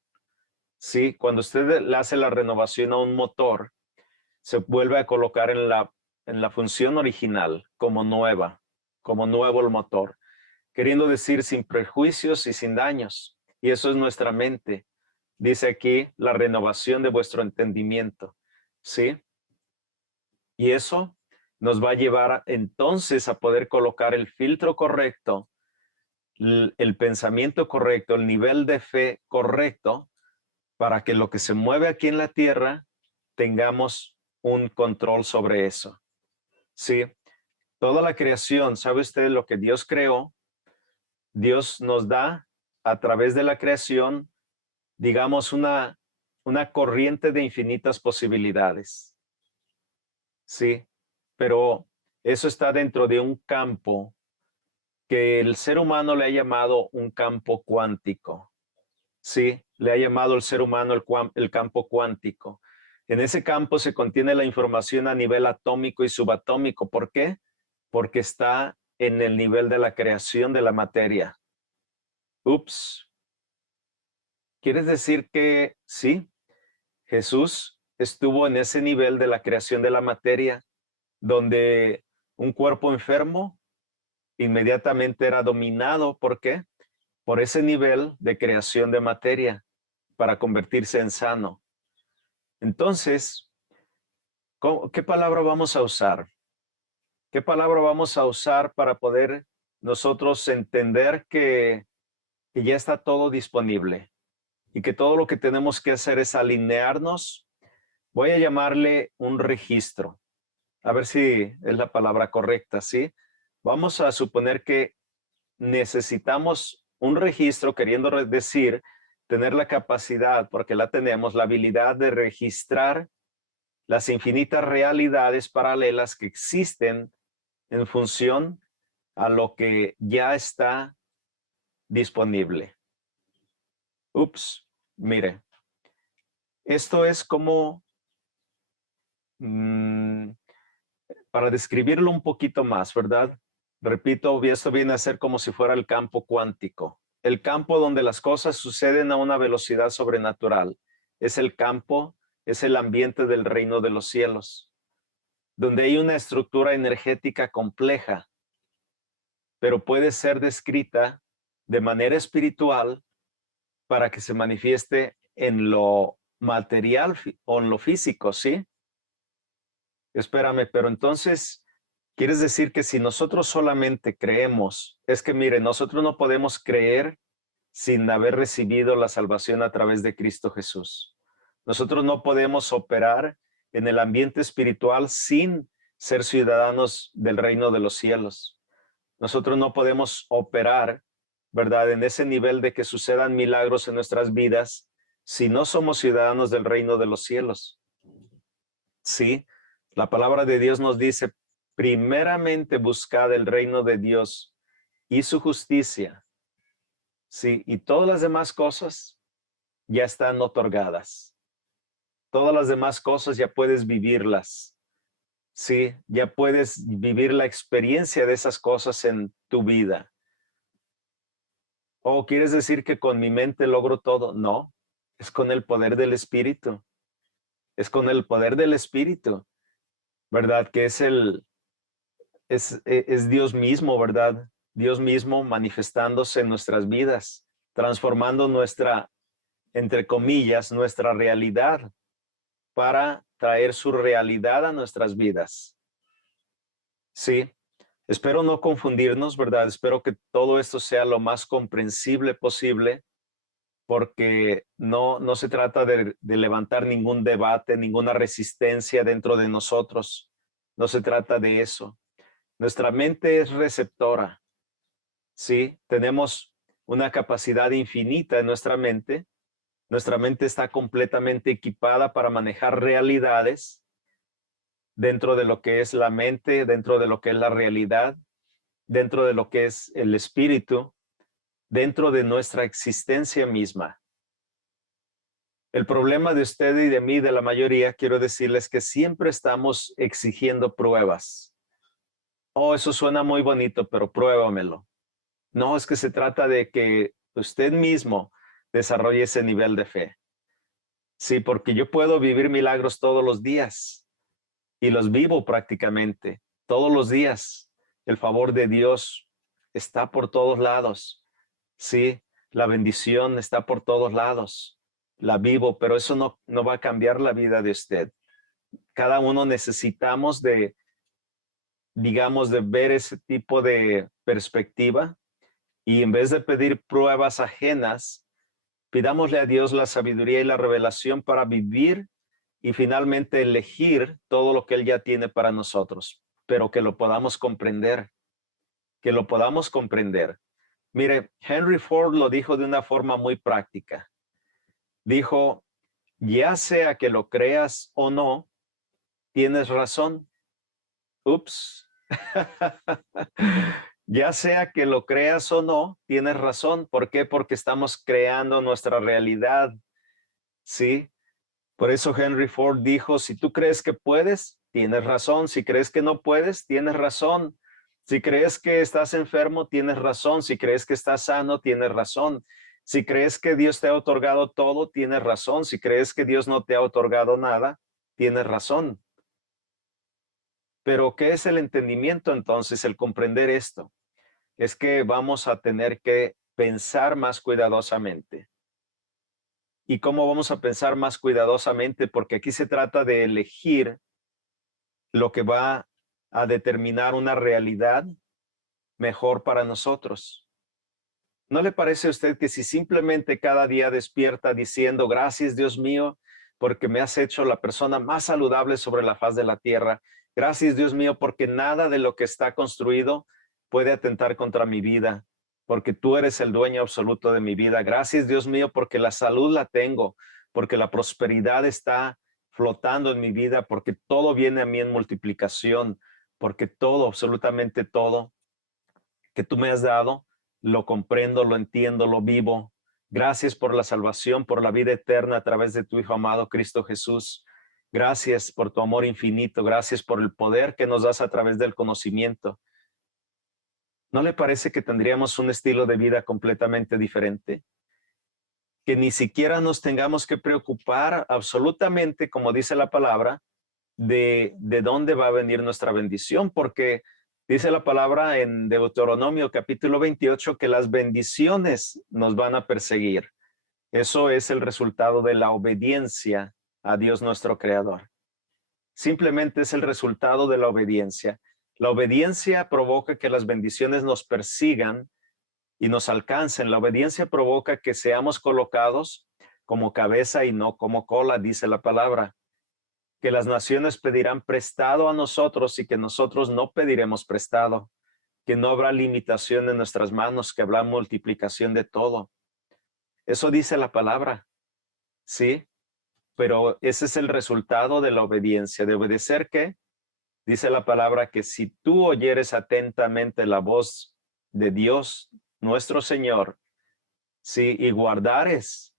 ¿Sí? Cuando usted le hace la renovación a un motor, se vuelve a colocar en la función original, como nuevo el motor, queriendo decir sin prejuicios y sin daños. Y eso es nuestra mente. Dice aquí la renovación de vuestro entendimiento, ¿sí? Y eso nos va a llevar entonces a poder colocar el filtro correcto, el pensamiento correcto, el nivel de fe correcto, para que lo que se mueve aquí en la tierra tengamos un control sobre eso. Sí, toda la creación, ¿sabe usted lo que Dios creó? Dios nos da a través de la creación, digamos, una corriente de infinitas posibilidades. Sí, pero eso está dentro de un campo que el ser humano le ha llamado un campo cuántico. Sí, le ha llamado el ser humano el campo cuántico. En ese campo se contiene la información a nivel atómico y subatómico. ¿Por qué? Porque está en el nivel de la creación de la materia. Ups. ¿Quieres decir que sí? Jesús estuvo en ese nivel de la creación de la materia, donde un cuerpo enfermo inmediatamente era dominado. ¿Por qué? Por ese nivel de creación de materia para convertirse en sano. Entonces, ¿qué palabra vamos a usar? ¿Qué palabra vamos a usar para poder nosotros entender que ya está todo disponible y que todo lo que tenemos que hacer es alinearnos? Voy a llamarle un registro. A ver si es la palabra correcta, ¿sí? Vamos a suponer que necesitamos un registro, queriendo decir tener la capacidad, porque la tenemos, la habilidad de registrar las infinitas realidades paralelas que existen en función a lo que ya está disponible. Ups, mire, esto es como, para describirlo un poquito más, ¿verdad? Repito, esto viene a ser como si fuera el campo cuántico. El campo donde las cosas suceden a una velocidad sobrenatural. Es el campo, es el ambiente del reino de los cielos, donde hay una estructura energética compleja, pero puede ser descrita de manera espiritual para que se manifieste en lo material o en lo físico, ¿sí? Espérame, pero entonces, ¿quieres decir que si nosotros solamente creemos, es que mire, nosotros no podemos creer sin haber recibido la salvación a través de Cristo Jesús? Nosotros no podemos operar en el ambiente espiritual sin ser ciudadanos del reino de los cielos. Nosotros no podemos operar, ¿verdad?, en ese nivel de que sucedan milagros en nuestras vidas si no somos ciudadanos del reino de los cielos? Sí, la palabra de Dios nos dice, primeramente buscad el reino de Dios y su justicia. Sí, y todas las demás cosas ya están otorgadas. Todas las demás cosas ya puedes vivirlas. Sí, ya puedes vivir la experiencia de esas cosas en tu vida. ¿O quieres decir que con mi mente logro todo? No, es con el poder del Espíritu. Es con el poder del Espíritu, ¿verdad? Que es Dios mismo, ¿verdad? Dios mismo manifestándose en nuestras vidas, transformando nuestra, entre comillas, nuestra realidad para traer su realidad a nuestras vidas. Sí, espero no confundirnos, ¿verdad? Espero que todo esto sea lo más comprensible posible, porque no se trata de levantar ningún debate, ninguna resistencia dentro de nosotros. No se trata de eso. Nuestra mente es receptora. Sí, tenemos una capacidad infinita en nuestra mente. Nuestra mente está completamente equipada para manejar realidades dentro de lo que es la mente, dentro de lo que es la realidad, dentro de lo que es el espíritu, dentro de nuestra existencia misma. El problema de usted y de mí, de la mayoría, quiero decirles que siempre estamos exigiendo pruebas. Oh, eso suena muy bonito, pero pruébamelo. No, es que se trata de que usted mismo desarrolle ese nivel de fe. Sí, porque yo puedo vivir milagros todos los días y los vivo prácticamente todos los días. El favor de Dios está por todos lados. Sí, la bendición está por todos lados. La vivo, pero eso no va a cambiar la vida de usted. Cada uno necesitamos digamos, de ver ese tipo de perspectiva y en vez de pedir pruebas ajenas, pidámosle a Dios la sabiduría y la revelación para vivir y finalmente elegir todo lo que Él ya tiene para nosotros, pero que lo podamos comprender, que lo podamos comprender. Mire, Henry Ford lo dijo de una forma muy práctica. Dijo, ya sea que lo creas o no, tienes razón. Ups. Ya sea que lo creas o no, tienes razón. ¿Por qué? Porque estamos creando nuestra realidad. ¿Sí? Por eso Henry Ford dijo, si tú crees que puedes, tienes razón. Si crees que no puedes, tienes razón. Si crees que estás enfermo, tienes razón. Si crees que estás sano, tienes razón. Si crees que Dios te ha otorgado todo, tienes razón. Si crees que Dios no te ha otorgado nada, tienes razón. Pero ¿qué es el entendimiento entonces? El comprender esto. Es que vamos a tener que pensar más cuidadosamente. ¿Y cómo vamos a pensar más cuidadosamente? Porque aquí se trata de elegir lo que va a determinar una realidad mejor para nosotros. ¿No le parece a usted que si simplemente cada día despierta diciendo, gracias Dios mío, porque me has hecho la persona más saludable sobre la faz de la tierra? Gracias Dios mío, porque nada de lo que está construido puede atentar contra mi vida, porque tú eres el dueño absoluto de mi vida. Gracias Dios mío, porque la salud la tengo, porque la prosperidad está flotando en mi vida, porque todo viene a mí en multiplicación, porque todo, absolutamente todo que tú me has dado, lo comprendo, lo entiendo, lo vivo. Gracias por la salvación, por la vida eterna a través de tu Hijo amado Cristo Jesús. Gracias por tu amor infinito. Gracias por el poder que nos das a través del conocimiento. ¿No le parece que tendríamos un estilo de vida completamente diferente? Que ni siquiera nos tengamos que preocupar absolutamente, como dice la palabra, de dónde va a venir nuestra bendición, porque dice la palabra en Deuteronomio capítulo 28 que las bendiciones nos van a perseguir. Eso es el resultado de la obediencia a Dios nuestro Creador. Simplemente es el resultado de la obediencia. La obediencia provoca que las bendiciones nos persigan y nos alcancen. La obediencia provoca que seamos colocados como cabeza y no como cola, dice la palabra. Que las naciones pedirán prestado a nosotros y que nosotros no pediremos prestado. Que no habrá limitación en nuestras manos, que habrá multiplicación de todo. Eso dice la palabra. ¿sí? Pero ese es el resultado de la obediencia. ¿De obedecer qué? Dice la palabra que si tú oyeres atentamente la voz de Dios, nuestro Señor, ¿sí? Y guardares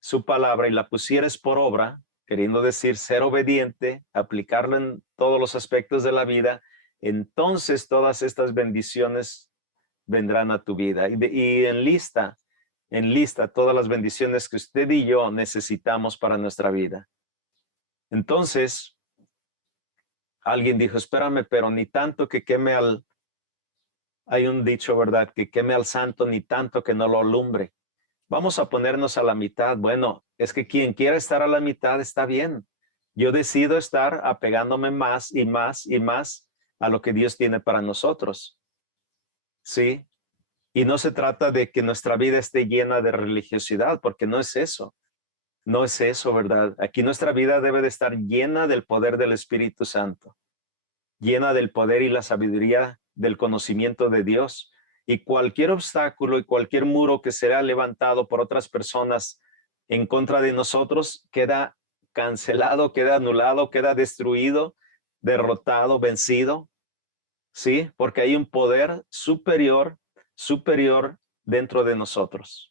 su palabra y la pusieres por obra, queriendo decir ser obediente, aplicarlo en todos los aspectos de la vida, entonces todas estas bendiciones vendrán a tu vida. Y en lista todas las bendiciones que usted y yo necesitamos para nuestra vida. Entonces, alguien dijo, espérame, pero ni tanto que queme hay un dicho, ¿verdad? Que queme al santo, ni tanto que no lo alumbre. Vamos a ponernos a la mitad. Bueno, es que quien quiera estar a la mitad está bien. Yo decido estar apegándome más y más y más a lo que Dios tiene para nosotros. ¿Sí? Y no se trata de que nuestra vida esté llena de religiosidad, porque no es eso. No es eso, ¿verdad? Aquí nuestra vida debe de estar llena del poder del Espíritu Santo, llena del poder y la sabiduría del conocimiento de Dios. Y cualquier obstáculo y cualquier muro que será levantado por otras personas en contra de nosotros queda cancelado, queda anulado, queda destruido, derrotado, vencido. ¿Sí? Porque hay un poder superior dentro de nosotros.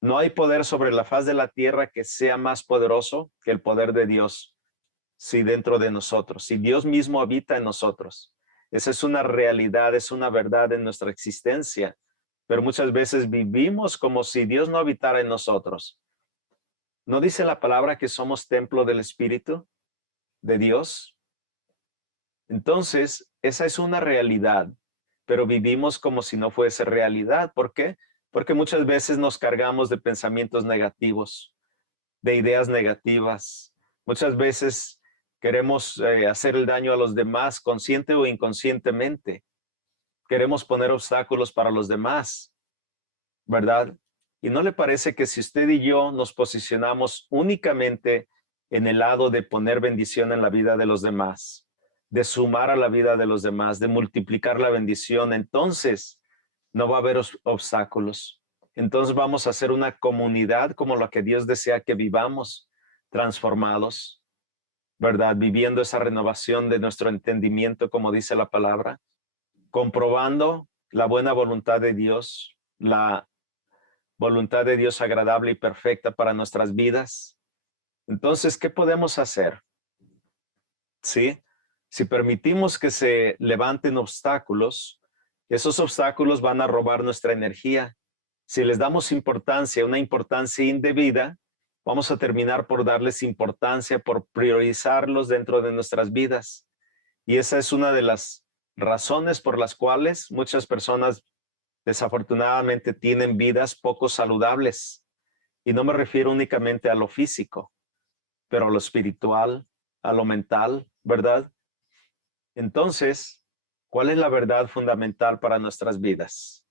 No hay poder sobre la faz de la tierra que sea más poderoso que el poder de Dios, sí, dentro de nosotros. Si Dios mismo habita en nosotros. Esa es una realidad, es una verdad en nuestra existencia. Pero muchas veces vivimos como si Dios no habitara en nosotros. ¿No dice la palabra que somos templo del Espíritu de Dios? Entonces, esa es una realidad, pero vivimos como si no fuese realidad. ¿Por qué? Porque muchas veces nos cargamos de pensamientos negativos, de ideas negativas. Muchas veces queremos hacer el daño a los demás, consciente o inconscientemente. Queremos poner obstáculos para los demás, ¿verdad? ¿Y no le parece que si usted y yo nos posicionamos únicamente en el lado de poner bendición en la vida de los demás, de sumar a la vida de los demás, de multiplicar la bendición, entonces no va a haber obstáculos? Entonces vamos a ser una comunidad como la que Dios desea que vivamos, transformados, ¿verdad? Viviendo esa renovación de nuestro entendimiento, como dice la palabra, comprobando la buena voluntad de Dios, la voluntad de Dios agradable y perfecta para nuestras vidas. Entonces, ¿qué podemos hacer? ¿Sí? Si permitimos que se levanten obstáculos, esos obstáculos van a robar nuestra energía. Si les damos importancia, una importancia indebida, vamos a terminar por darles importancia, por priorizarlos dentro de nuestras vidas. Y esa es una de las razones por las cuales muchas personas desafortunadamente tienen vidas poco saludables. Y no me refiero únicamente a lo físico, pero a lo espiritual, a lo mental, ¿verdad? Entonces, ¿cuál es la verdad fundamental para nuestras vidas?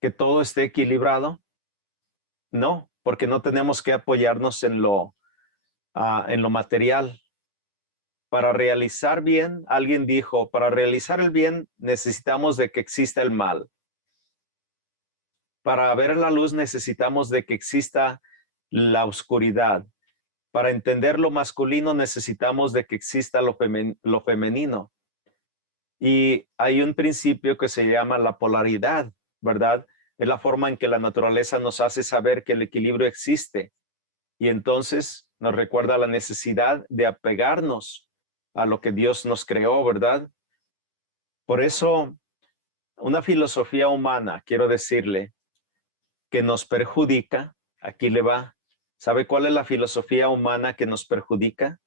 ¿Que todo esté equilibrado? No, porque no tenemos que apoyarnos en lo material. Para realizar bien, alguien dijo, para realizar el bien necesitamos de que exista el mal. Para ver la luz necesitamos de que exista la oscuridad. Para entender lo masculino necesitamos de que exista lo femenino. Y hay un principio que se llama la polaridad, ¿verdad? Es la forma en que la naturaleza nos hace saber que el equilibrio existe. Y entonces nos recuerda la necesidad de apegarnos a lo que Dios nos creó, ¿verdad? Por eso, una filosofía humana, quiero decirle, que nos perjudica, aquí le va. ¿Sabe cuál es la filosofía humana que nos perjudica?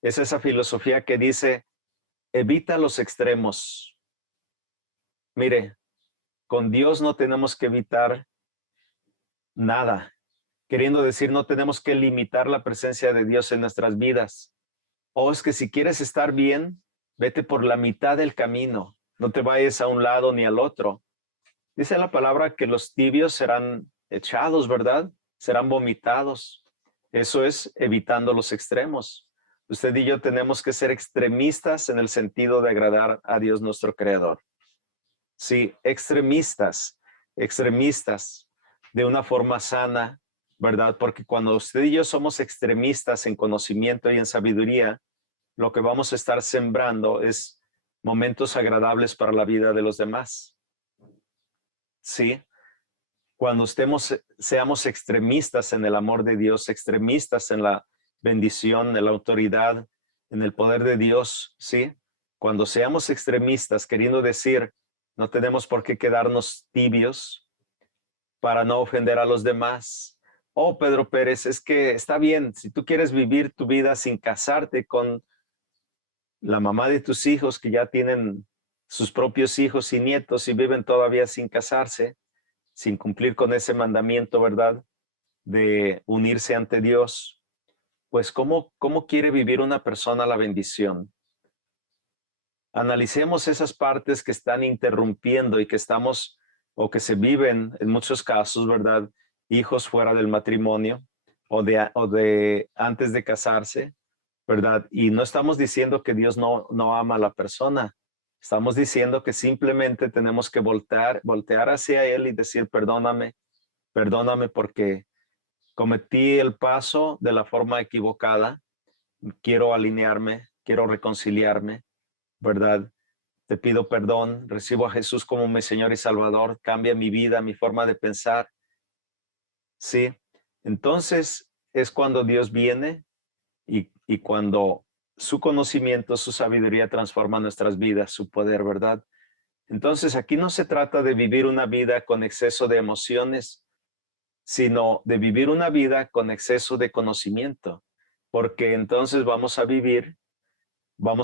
Es esa filosofía que dice, evita los extremos. Mire, con Dios no tenemos que evitar nada. Queriendo decir, no tenemos que limitar la presencia de Dios en nuestras vidas. O es que si quieres estar bien, vete por la mitad del camino. No te vayas a un lado ni al otro. Dice la palabra que los tibios serán echados, ¿verdad? Serán vomitados. Eso es evitando los extremos. Usted y yo tenemos que ser extremistas en el sentido de agradar a Dios nuestro Creador. Sí, extremistas de una forma sana, ¿verdad? Porque cuando usted y yo somos extremistas en conocimiento y en sabiduría, lo que vamos a estar sembrando es momentos agradables para la vida de los demás. ¿Sí? Cuando seamos extremistas en el amor de Dios, extremistas en la bendición, en la autoridad, en el poder de Dios, ¿sí? Cuando seamos extremistas, queriendo decir, no tenemos por qué quedarnos tibios para no ofender a los demás. Oh, Pedro Pérez, es que está bien, si tú quieres vivir tu vida sin casarte con la mamá de tus hijos que ya tienen sus propios hijos y nietos y viven todavía sin casarse, sin cumplir con ese mandamiento, ¿verdad? De unirse ante Dios, pues ¿cómo quiere vivir una persona la bendición? Analicemos esas partes que están interrumpiendo y que estamos, o que se viven en muchos casos, ¿verdad? Hijos fuera del matrimonio o de antes de casarse, ¿verdad? Y no estamos diciendo que Dios no ama a la persona. Estamos diciendo que simplemente tenemos que voltear hacia Él y decir, perdóname porque cometí el paso de la forma equivocada. Quiero alinearme, quiero reconciliarme, ¿verdad? Te pido perdón, recibo a Jesús como mi Señor y Salvador, cambia mi vida, mi forma de pensar. Sí, entonces es cuando Dios viene y cuando su conocimiento, su sabiduría transforma nuestras vidas, su poder, ¿verdad? Entonces aquí no se trata de vivir una vida con exceso de emociones, sino de vivir una vida con exceso de conocimiento, porque entonces vamos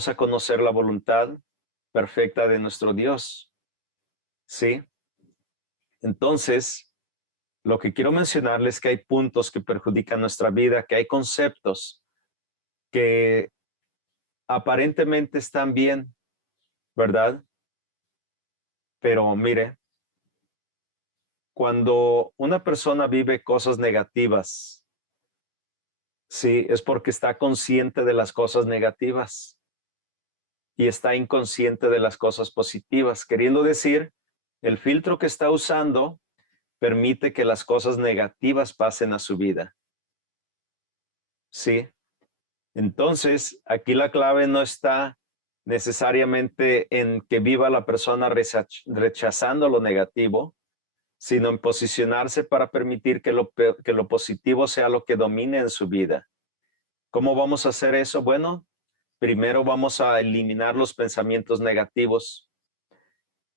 a conocer la voluntad perfecta de nuestro Dios. ¿Sí? Entonces, lo que quiero mencionarles es que hay puntos que perjudican nuestra vida, que hay conceptos que aparentemente están bien, ¿verdad? Pero mire, cuando una persona vive cosas negativas, sí, es porque está consciente de las cosas negativas y está inconsciente de las cosas positivas, queriendo decir, el filtro que está usando permite que las cosas negativas pasen a su vida. Sí. Entonces, aquí la clave no está necesariamente en que viva la persona rechazando lo negativo, sino en posicionarse para permitir que lo positivo sea lo que domine en su vida. ¿Cómo vamos a hacer eso? Bueno, primero vamos a eliminar los pensamientos negativos.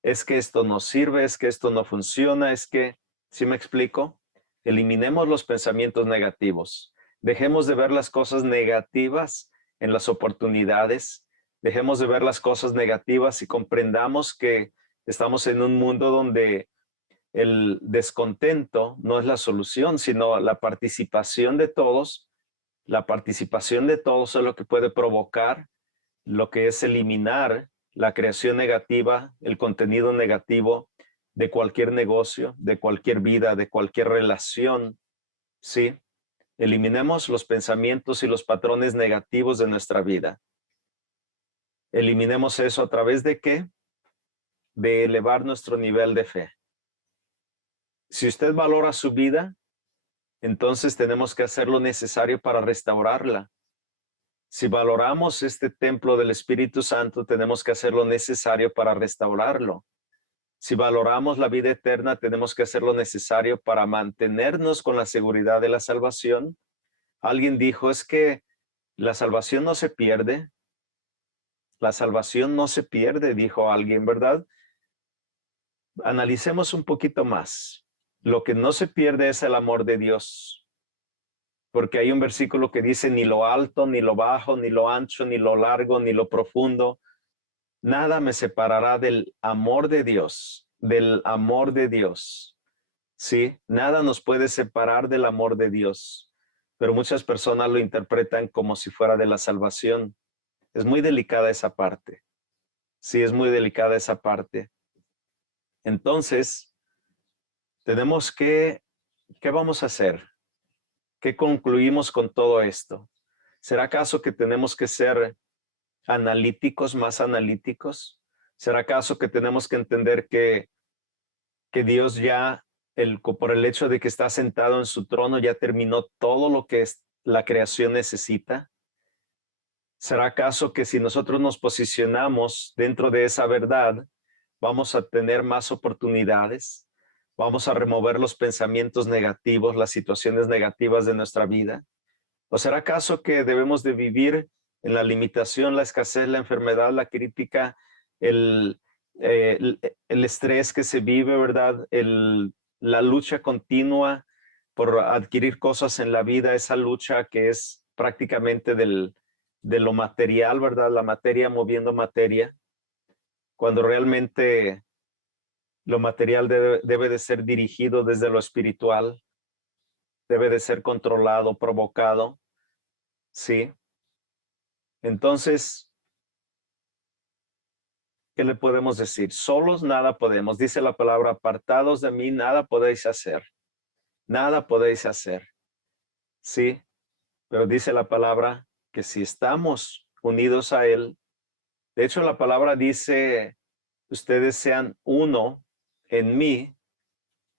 Es que esto no sirve, es que esto no funciona, es que, ¿sí me explico? Eliminemos los pensamientos negativos. Dejemos de ver las cosas negativas en las oportunidades. Dejemos de ver las cosas negativas y comprendamos que estamos en un mundo donde el descontento no es la solución, sino la participación de todos. La participación de todos es lo que puede provocar lo que es eliminar la creación negativa, el contenido negativo de cualquier negocio, de cualquier vida, de cualquier relación. Sí. Eliminemos los pensamientos y los patrones negativos de nuestra vida. Eliminemos eso a través de ¿qué? De elevar nuestro nivel de fe. Si usted valora su vida, entonces tenemos que hacer lo necesario para restaurarla. Si valoramos este templo del Espíritu Santo, tenemos que hacer lo necesario para restaurarlo. Si valoramos la vida eterna, tenemos que hacer lo necesario para mantenernos con la seguridad de la salvación. Alguien dijo, es que la salvación no se pierde. La salvación no se pierde, dijo alguien, ¿verdad? Analicemos un poquito más. Lo que no se pierde es el amor de Dios. Porque hay un versículo que dice, ni lo alto, ni lo bajo, ni lo ancho, ni lo largo, ni lo profundo. Nada me separará del amor de Dios, del amor de Dios. Sí, nada nos puede separar del amor de Dios. Pero muchas personas lo interpretan como si fuera de la salvación. Es muy delicada esa parte. Sí, es muy delicada esa parte. Entonces, tenemos ¿qué vamos a hacer? ¿Qué concluimos con todo esto? ¿Será acaso que tenemos que ser analíticos, más analíticos? ¿Será acaso que tenemos que entender que Dios ya por el hecho de que está sentado en su trono, ya terminó todo lo que la creación necesita? ¿Será acaso que si nosotros nos posicionamos dentro de esa verdad, vamos a tener más oportunidades? ¿Vamos a remover los pensamientos negativos, las situaciones negativas de nuestra vida? ¿O será acaso que debemos de vivir en la limitación, la escasez, la enfermedad, la crítica, el estrés que se vive, ¿verdad? La lucha continua por adquirir cosas en la vida, esa lucha que es prácticamente de lo material, ¿verdad? La materia moviendo materia, cuando realmente lo material debe de ser dirigido desde lo espiritual, debe de ser controlado, provocado, ¿sí? Entonces, ¿qué le podemos decir? Solos nada podemos. Dice la palabra, apartados de mí, nada podéis hacer. Nada podéis hacer. Sí, pero dice la palabra que si estamos unidos a Él, de hecho la palabra dice, ustedes sean uno en mí,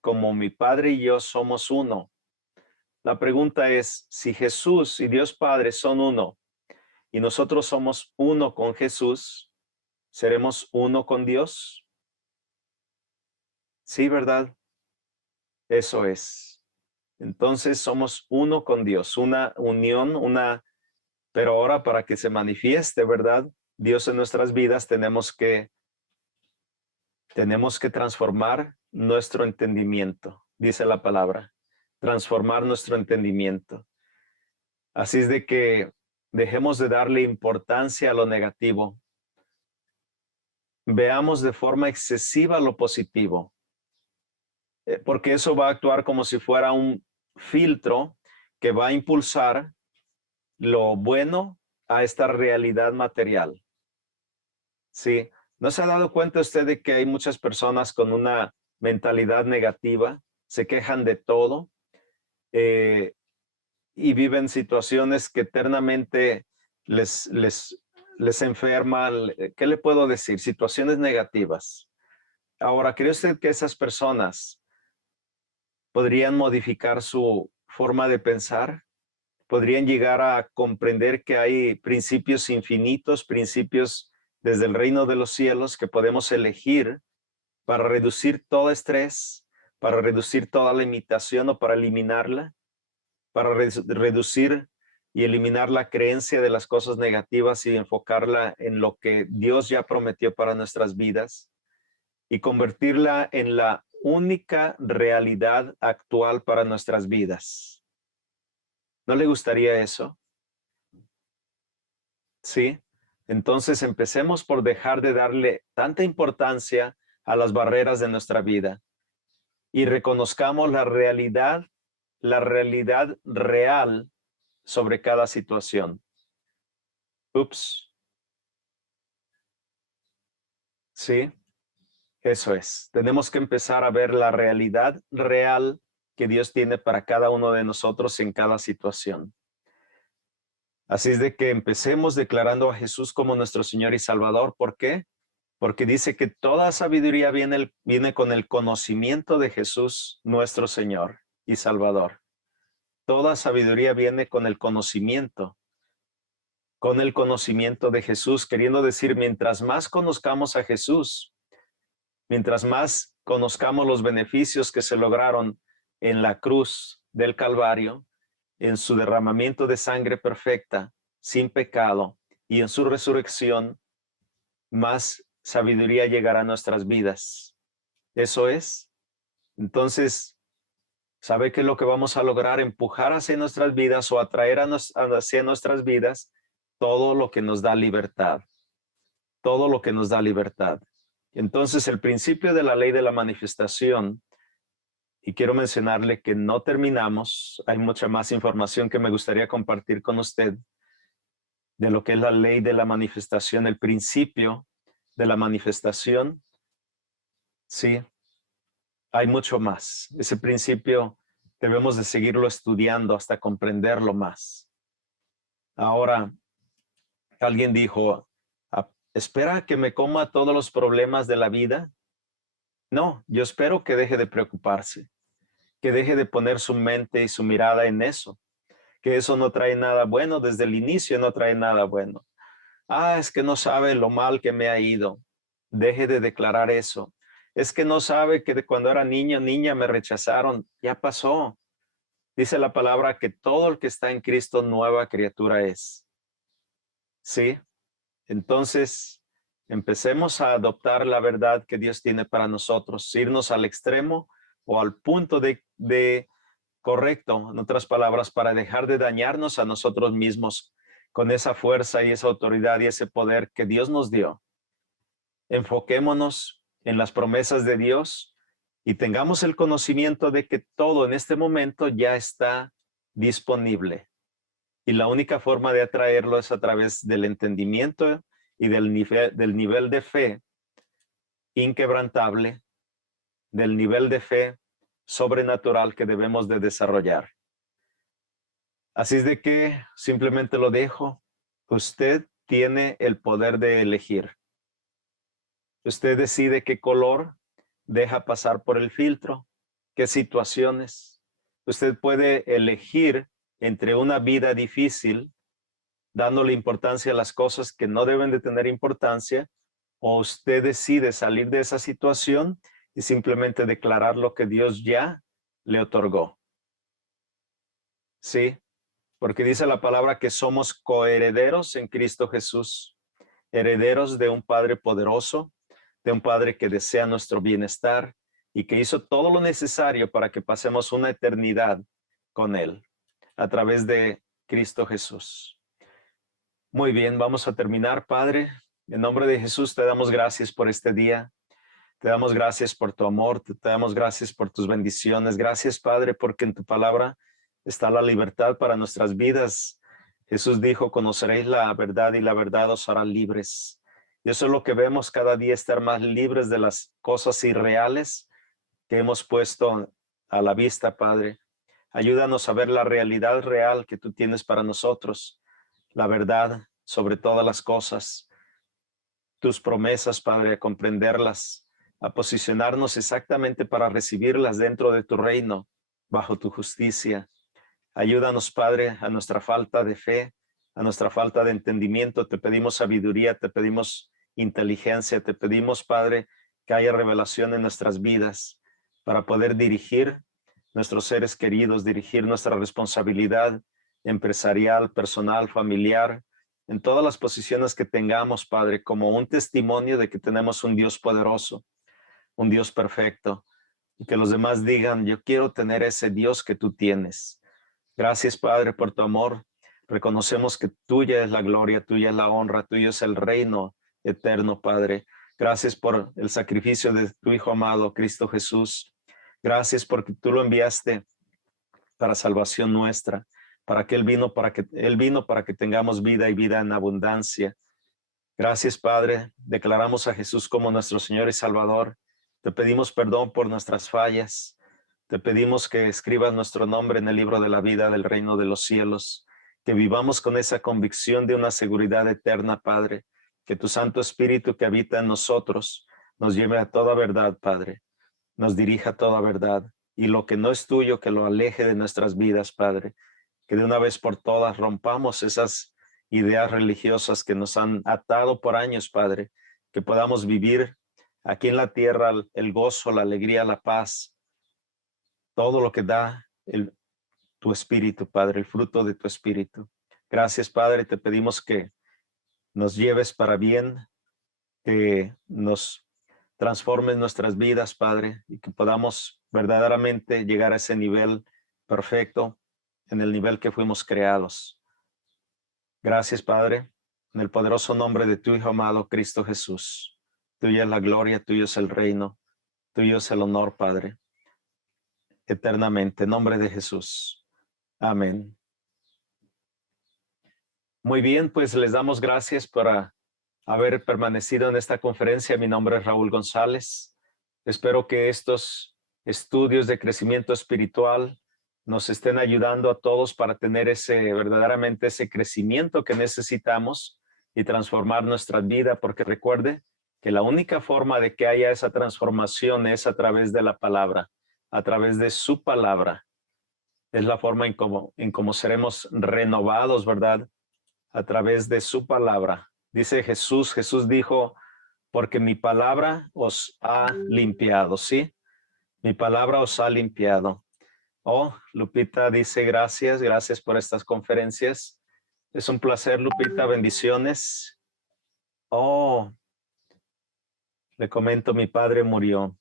como mi Padre y yo somos uno. La pregunta es, si Jesús y Dios Padre son uno, y nosotros somos uno con Jesús, ¿seremos uno con Dios? Sí, ¿verdad? Eso es. Entonces somos uno con Dios, una unión, pero ahora para que se manifieste, ¿verdad? Dios en nuestras vidas tenemos que transformar nuestro entendimiento, dice la palabra, transformar nuestro entendimiento. Así es de que dejemos de darle importancia a lo negativo. Veamos de forma excesiva lo positivo, porque eso va a actuar como si fuera un filtro que va a impulsar lo bueno a esta realidad material. Sí, ¿no se ha dado cuenta usted de que hay muchas personas con una mentalidad negativa, se quejan de todo y viven situaciones que eternamente les enferma? ¿Qué le puedo decir? Situaciones negativas. Ahora, ¿cree usted que esas personas podrían modificar su forma de pensar? ¿Podrían llegar a comprender que hay principios infinitos, principios desde el reino de los cielos que podemos elegir para reducir todo estrés, para reducir toda limitación o para eliminarla, para reducir y eliminar la creencia de las cosas negativas y enfocarla en lo que Dios ya prometió para nuestras vidas y convertirla en la única realidad actual para nuestras vidas? ¿No le gustaría eso? Sí. Entonces empecemos por dejar de darle tanta importancia a las barreras de nuestra vida y reconozcamos la realidad real sobre cada situación. Ups. Sí, eso es. Tenemos que empezar a ver la realidad real que Dios tiene para cada uno de nosotros en cada situación. Así es de que empecemos declarando a Jesús como nuestro Señor y Salvador. ¿Por qué? Porque dice que toda sabiduría viene con el conocimiento de Jesús, nuestro Señor y Salvador. Toda sabiduría viene con el conocimiento de Jesús, queriendo decir, mientras más conozcamos a Jesús, mientras más conozcamos los beneficios que se lograron en la cruz del Calvario, en su derramamiento de sangre perfecta, sin pecado, y en su resurrección, más sabiduría llegará a nuestras vidas. Eso es. Entonces, ¿sabe qué es lo que vamos a lograr? Empujar hacia nuestras vidas o atraer hacia nuestras vidas todo lo que nos da libertad. Todo lo que nos da libertad. Entonces, el principio de la ley de la manifestación, y quiero mencionarle que no terminamos, hay mucha más información que me gustaría compartir con usted de lo que es la ley de la manifestación, el principio de la manifestación. Sí, hay mucho más. Ese principio debemos de seguirlo estudiando hasta comprenderlo más. Ahora, alguien dijo, ¿espera que me coma todos los problemas de la vida? No, yo espero que deje de preocuparse. que deje de poner su mente y su mirada en eso, que eso no trae nada bueno, desde el inicio no trae nada bueno. Es que no sabe lo mal que me ha ido. Deje de declarar eso. Es que no sabe que de cuando era niño, niña me rechazaron. Ya pasó. Dice la palabra que todo el que está en Cristo nueva criatura es. ¿Sí? Entonces, empecemos a adoptar la verdad que Dios tiene para nosotros, irnos al extremo o al punto de correcto, en otras palabras, para dejar de dañarnos a nosotros mismos con esa fuerza y esa autoridad y ese poder que Dios nos dio. Enfoquémonos en las promesas de Dios y tengamos el conocimiento de que todo en este momento ya está disponible. Y la única forma de atraerlo es a través del entendimiento y del nivel de fe inquebrantable, del nivel de fe sobrenatural que debemos de desarrollar. Así es de que simplemente lo dejo. Usted tiene el poder de elegir. Usted decide qué color deja pasar por el filtro, qué situaciones. Usted puede elegir entre una vida difícil, dándole importancia a las cosas que no deben de tener importancia, o usted decide salir de esa situación y simplemente declarar lo que Dios ya le otorgó. Sí, porque dice la palabra que somos coherederos en Cristo Jesús, herederos de un Padre poderoso, de un Padre que desea nuestro bienestar y que hizo todo lo necesario para que pasemos una eternidad con Él a través de Cristo Jesús. Muy bien, vamos a terminar, Padre. En nombre de Jesús te damos gracias por este día. Te damos gracias por tu amor, te damos gracias por tus bendiciones. Gracias, Padre, porque en tu palabra está la libertad para nuestras vidas. Jesús dijo, conoceréis la verdad y la verdad os hará libres. Y eso es lo que vemos cada día, estar más libres de las cosas irreales que hemos puesto a la vista, Padre. Ayúdanos a ver la realidad real que tú tienes para nosotros, la verdad sobre todas las cosas, tus promesas, Padre, a comprenderlas, a posicionarnos exactamente para recibirlas dentro de tu reino, bajo tu justicia. Ayúdanos, Padre, a nuestra falta de fe, a nuestra falta de entendimiento. Te pedimos sabiduría, te pedimos inteligencia, te pedimos, Padre, que haya revelación en nuestras vidas para poder dirigir nuestros seres queridos, dirigir nuestra responsabilidad empresarial, personal, familiar, en todas las posiciones que tengamos, Padre, como un testimonio de que tenemos un Dios poderoso, un Dios perfecto, y que los demás digan, yo quiero tener ese Dios que tú tienes. Gracias, Padre, por tu amor. Reconocemos que tuya es la gloria, tuya es la honra, tuyo es el reino eterno, Padre. Gracias por el sacrificio de tu Hijo amado, Cristo Jesús. Gracias porque tú lo enviaste para salvación nuestra, para que Él vino para que tengamos vida y vida en abundancia. Gracias, Padre. Declaramos a Jesús como nuestro Señor y Salvador. Te pedimos perdón por nuestras fallas. Te pedimos que escribas nuestro nombre en el libro de la vida del reino de los cielos, que vivamos con esa convicción de una seguridad eterna, Padre, que tu Santo Espíritu que habita en nosotros nos lleve a toda verdad, Padre, nos dirija a toda verdad, y lo que no es tuyo, que lo aleje de nuestras vidas, Padre, que de una vez por todas rompamos esas ideas religiosas que nos han atado por años, Padre, que podamos vivir aquí en la tierra el gozo, la alegría, la paz, todo lo que da tu Espíritu, Padre, el fruto de tu Espíritu. Gracias, Padre, te pedimos que nos lleves para bien, que nos transformes nuestras vidas, Padre, y que podamos verdaderamente llegar a ese nivel perfecto, en el nivel que fuimos creados. Gracias, Padre, en el poderoso nombre de tu Hijo amado, Cristo Jesús. Tuya es la gloria, tuyo es el reino, tuyo es el honor, Padre, eternamente. En nombre de Jesús. Amén. Muy bien, pues les damos gracias por haber permanecido en esta conferencia. Mi nombre es Raúl González. Espero que estos estudios de crecimiento espiritual nos estén ayudando a todos para tener verdaderamente ese crecimiento que necesitamos y transformar nuestra vida, porque recuerde que la única forma de que haya esa transformación es a través de la palabra. a través de su palabra. Es la forma en cómo seremos renovados, ¿verdad? A través de su palabra. Dice Jesús dijo, porque mi palabra os ha limpiado, ¿sí? Mi palabra os ha limpiado. Oh, Lupita dice gracias por estas conferencias. Es un placer, Lupita, bendiciones. Oh, le comento, mi padre murió.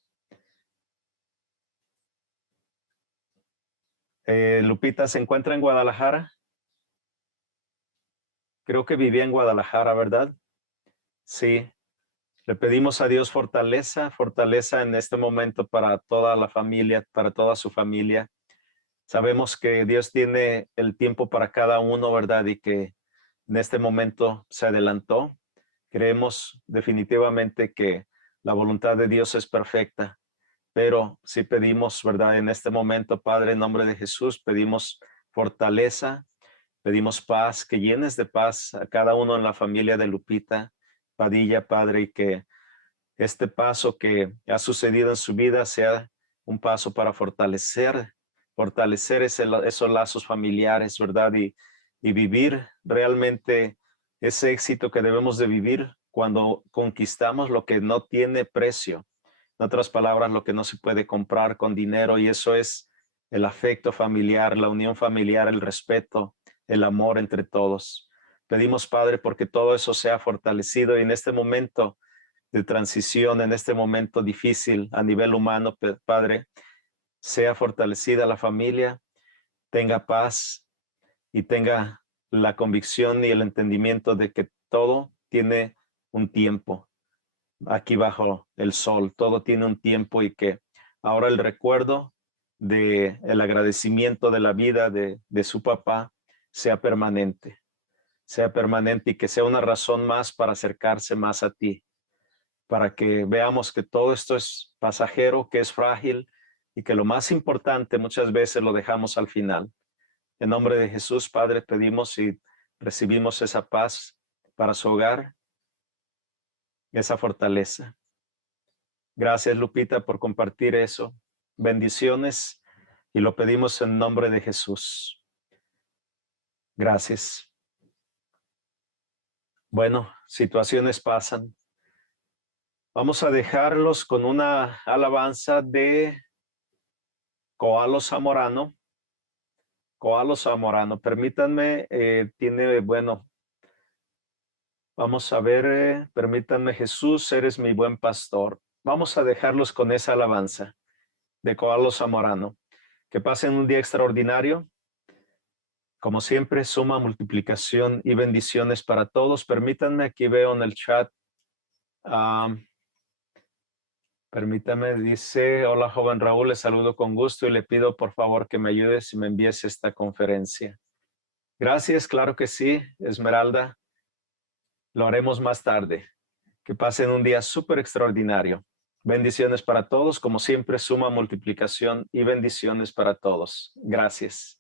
Lupita, ¿se encuentra en Guadalajara? Creo que vivía en Guadalajara, ¿verdad? Sí. Le pedimos a Dios fortaleza en este momento para toda la familia, para toda su familia. Sabemos que Dios tiene el tiempo para cada uno, ¿verdad? Y que en este momento se adelantó. Creemos definitivamente que la voluntad de Dios es perfecta, pero sí pedimos, ¿verdad? En este momento, Padre, en nombre de Jesús, pedimos fortaleza, pedimos paz, que llenes de paz a cada uno en la familia de Lupita Padilla, Padre, y que este paso que ha sucedido en su vida sea un paso para fortalecer esos lazos familiares, ¿verdad? Y vivir realmente ese éxito que debemos de vivir cuando conquistamos lo que no tiene precio. En otras palabras, lo que no se puede comprar con dinero, y eso es el afecto familiar, la unión familiar, el respeto, el amor entre todos. Pedimos, Padre, porque todo eso sea fortalecido y en este momento de transición, en este momento difícil a nivel humano, Padre, sea fortalecida la familia, tenga paz y tenga la convicción y el entendimiento de que todo tiene un tiempo aquí bajo el sol, todo tiene un tiempo y que ahora el recuerdo de el agradecimiento de la vida de su papá sea permanente y que sea una razón más para acercarse más a ti, para que veamos que todo esto es pasajero, que es frágil y que lo más importante muchas veces lo dejamos al final. En nombre de Jesús, Padre, pedimos y recibimos esa paz para su hogar, esa fortaleza. Gracias, Lupita, por compartir eso. Bendiciones y lo pedimos en nombre de Jesús. Gracias. Bueno, situaciones pasan. Vamos a dejarlos con una alabanza de Koalo Zamorano. Koalo Zamorano, permítanme, vamos a ver, permítanme, Jesús, eres mi buen pastor. Vamos a dejarlos con esa alabanza de Koalo Zamorano. Que pasen un día extraordinario. Como siempre, suma, multiplicación y bendiciones para todos. Permítanme, aquí veo en el chat. Permítame, dice, hola joven Raúl, le saludo con gusto y le pido por favor que me ayudes y me envíes esta conferencia. Gracias, claro que sí, Esmeralda. Lo haremos más tarde. Que pasen un día súper extraordinario. Bendiciones para todos, como siempre, suma, multiplicación y bendiciones para todos. Gracias.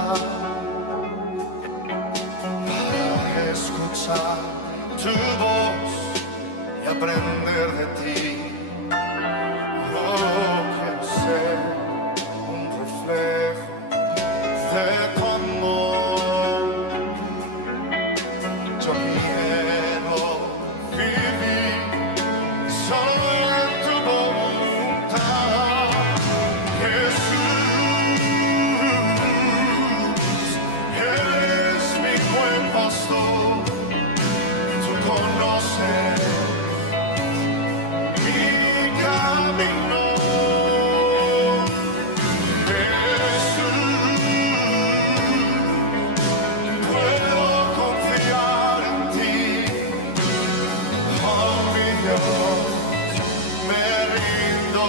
estar para escuchar tu voz y aprender de ti. Oh, quiero ser un reflejo de tu amor. Yo quiero vivir solo en tu voluntad, Jesús. Eres mi buen pastor, tú conoces mi camino. Jesús, puedo confiar en ti. Oh, mi Dios, me rindo.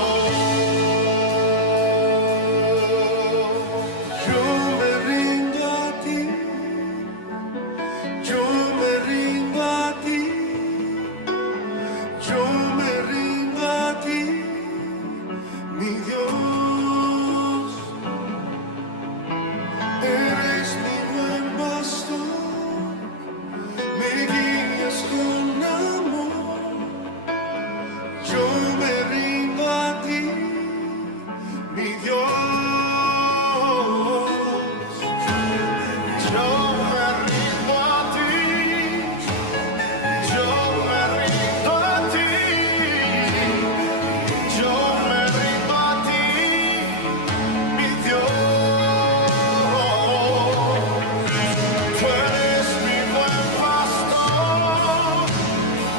Yo me rindo a ti. Yo me rindo a ti. Yo me rindo a ti, mi Dios. Eres mi buen pastor, me guías con amor. Yo me rindo a ti, mi Dios. Yo me rindo a ti. Yo me rindo a ti. Yo me rindo a ti, mi Dios. Tú eres mi buen pastor,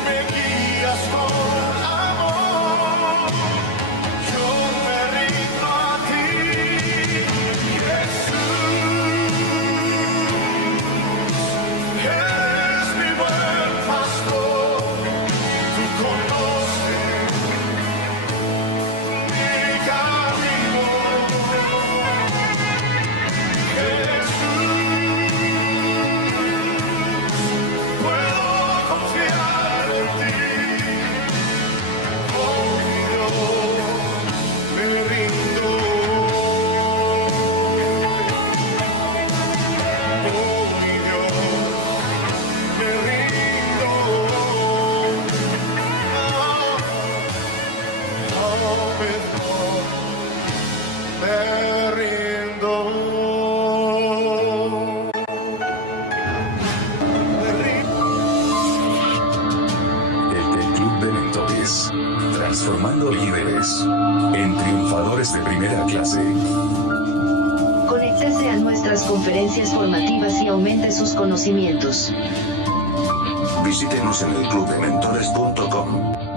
me guías con amor. Yo me rindo a ti, Jesús. Eres mi buen pastor, tú conoces mi camino. Jesús, puedo confiar en ti. Oh, mi Dios, me rindo. Oh, mi Dios, me rindo. Oh, mi Dios, me rindo. El Club de Mentores. Transformando líderes en triunfadores de primera clase. Conéctese a nuestras conferencias formativas y aumente sus conocimientos. Visítenos en elclubdementores.com.